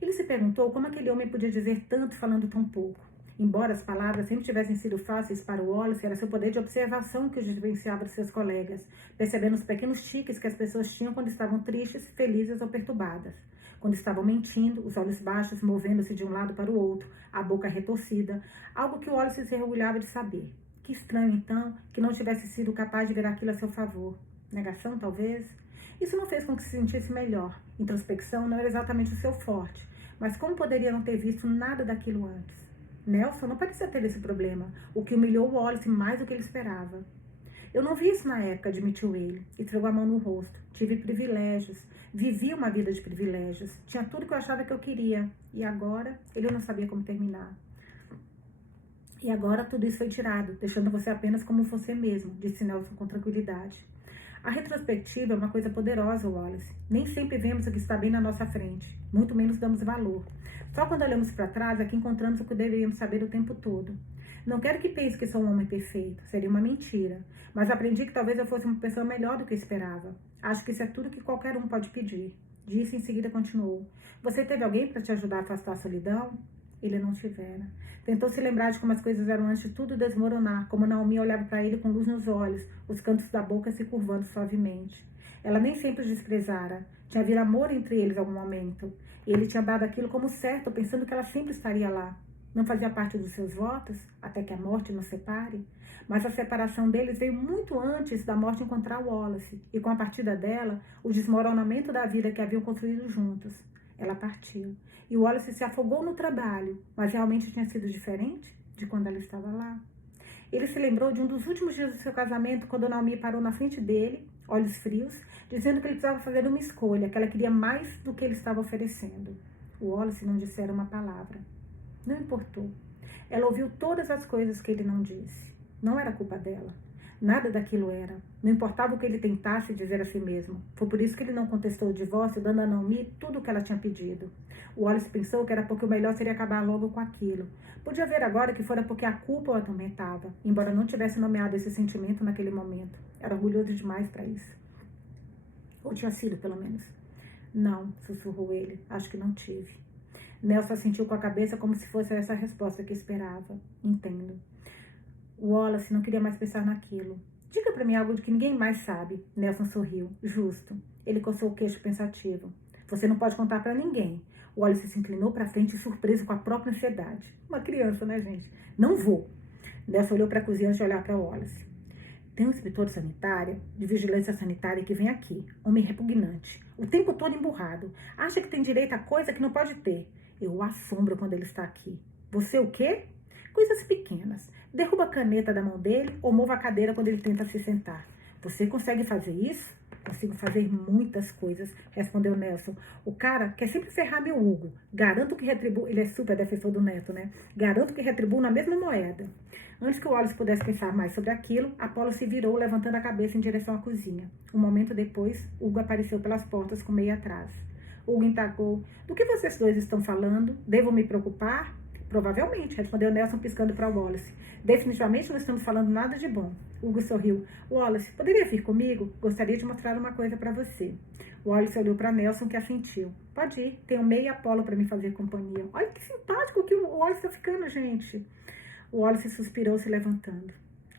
Ele se perguntou como aquele homem podia dizer tanto falando tão pouco. Embora as palavras sempre tivessem sido fáceis para o Wallace, era seu poder de observação que o diferenciava de seus colegas, percebendo os pequenos tiques que as pessoas tinham quando estavam tristes, felizes ou perturbadas. Quando estavam mentindo, os olhos baixos, movendo-se de um lado para o outro, a boca retorcida, algo que o Wallace se orgulhava de saber. Que estranho, então, que não tivesse sido capaz de ver aquilo a seu favor. Negação, talvez? Isso não fez com que se sentisse melhor. Introspecção não era exatamente o seu forte, mas como poderia não ter visto nada daquilo antes? Nelson não parecia ter esse problema, o que humilhou o Wallace mais do que ele esperava. Eu não vi isso na época, admitiu ele, e entregou a mão no rosto. Tive privilégios, vivi uma vida de privilégios, tinha tudo que eu achava que eu queria, e agora ele não sabia como terminar. E agora tudo isso foi tirado, deixando você apenas como você mesmo, disse Nelson com tranquilidade. A retrospectiva é uma coisa poderosa, Wallace. Nem sempre vemos o que está bem na nossa frente, muito menos damos valor. Só quando olhamos para trás é que encontramos o que deveríamos saber o tempo todo. Não quero que pense que sou um homem perfeito, seria uma mentira. Mas aprendi que talvez eu fosse uma pessoa melhor do que eu esperava. Acho que isso é tudo que qualquer um pode pedir. Disse e em seguida continuou. Você teve alguém para te ajudar a afastar a solidão? Ele não tivera. Tentou se lembrar de como as coisas eram antes de tudo desmoronar, como Naomi olhava para ele com luz nos olhos, os cantos da boca se curvando suavemente. Ela nem sempre os desprezara. Tinha havido amor entre eles em algum momento. E ele tinha dado aquilo como certo, pensando que ela sempre estaria lá. Não fazia parte dos seus votos, até que a morte nos separe? Mas a separação deles veio muito antes da morte encontrar Wallace, e com a partida dela, o desmoronamento da vida que haviam construído juntos. Ela partiu, e Wallace se afogou no trabalho, mas realmente tinha sido diferente de quando ela estava lá. Ele se lembrou de um dos últimos dias do seu casamento, quando Naomi parou na frente dele, olhos frios, dizendo que ele precisava fazer uma escolha, que ela queria mais do que ele estava oferecendo. O Wallace não dissera uma palavra. Não importou. Ela ouviu todas as coisas que ele não disse. Não era culpa dela. Nada daquilo era. Não importava o que ele tentasse dizer a si mesmo. Foi por isso que ele não contestou o divórcio, dando a Naomi tudo o que ela tinha pedido. O Wallace pensou que era porque o melhor seria acabar logo com aquilo. Podia ver agora que fora porque a culpa o atormentava, embora não tivesse nomeado esse sentimento naquele momento. Era orgulhoso demais para isso. Ou tinha sido, pelo menos. Não, sussurrou ele. Acho que não tive. Nelson assentiu com a cabeça como se fosse essa a resposta que esperava. Entendo. Wallace não queria mais pensar naquilo. Diga para mim algo de que ninguém mais sabe. Nelson sorriu. Justo. Ele coçou o queixo pensativo. Você não pode contar para ninguém. Wallace se inclinou para frente, surpreso com a própria ansiedade. Uma criança, né, gente? Não vou. Nelson olhou para a cozinha antes de olhar para Wallace. Tem um inspetor de vigilância sanitária que vem aqui. Homem repugnante. O tempo todo emburrado. Acha que tem direito a coisa que não pode ter. Eu o assombro quando ele está aqui. Você o quê? Coisas pequenas. Derruba a caneta da mão dele ou mova a cadeira quando ele tenta se sentar. Você consegue fazer isso? Consigo fazer muitas coisas, respondeu Nelson. O cara quer sempre ferrar meu Hugo. Garanto que retribuo. Ele é super defensor do neto, né? Garanto que retribuo na mesma moeda. Antes que o Wallace pudesse pensar mais sobre aquilo, Apolo se virou, levantando a cabeça em direção à cozinha. Um momento depois, Hugo apareceu pelas portas com meio atraso. Hugo indagou. Do que vocês dois estão falando? Devo me preocupar? Provavelmente, respondeu Nelson piscando para Wallace. Definitivamente não estamos falando nada de bom. Hugo sorriu. Wallace, poderia vir comigo? Gostaria de mostrar uma coisa para você. Wallace olhou para Nelson, que assentiu. Pode ir, tenho meia Apolo para me fazer companhia. Olha que simpático que o Wallace está ficando, gente. O Wallace suspirou, se levantando.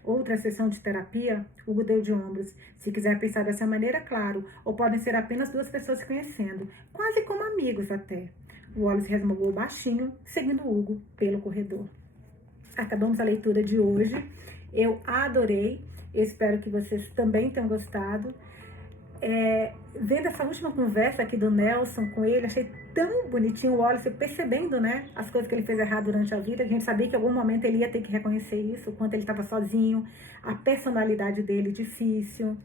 Outra sessão de terapia? Hugo deu de ombros. Se quiser pensar dessa maneira, claro. Ou podem ser apenas duas pessoas se conhecendo. Quase como amigos até. O Wallace resmungou baixinho, seguindo Hugo pelo corredor. Acabamos a leitura de hoje. Eu adorei. Eu espero que vocês também tenham gostado. Vendo essa última conversa aqui do Nelson com ele, achei tão bonitinho o Wallace percebendo, né, as coisas que ele fez errado durante a vida. A gente sabia que em algum momento ele ia ter que reconhecer isso, o quanto ele estava sozinho, a personalidade dele difícil.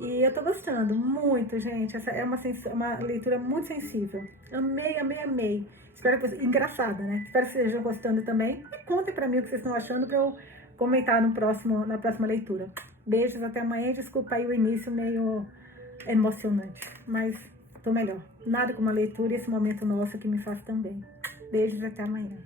E eu tô gostando muito, gente. Essa é uma leitura muito sensível. Amei, amei, amei. Espero que vocês... Engraçada, né? Espero que vocês estejam gostando também. E contem pra mim o que vocês estão achando pra eu comentar na próxima leitura. Beijos, até amanhã. Desculpa aí o início meio emocionante. Mas tô melhor. Nada como a leitura e esse momento nosso que me faz tão bem. Beijos, até amanhã.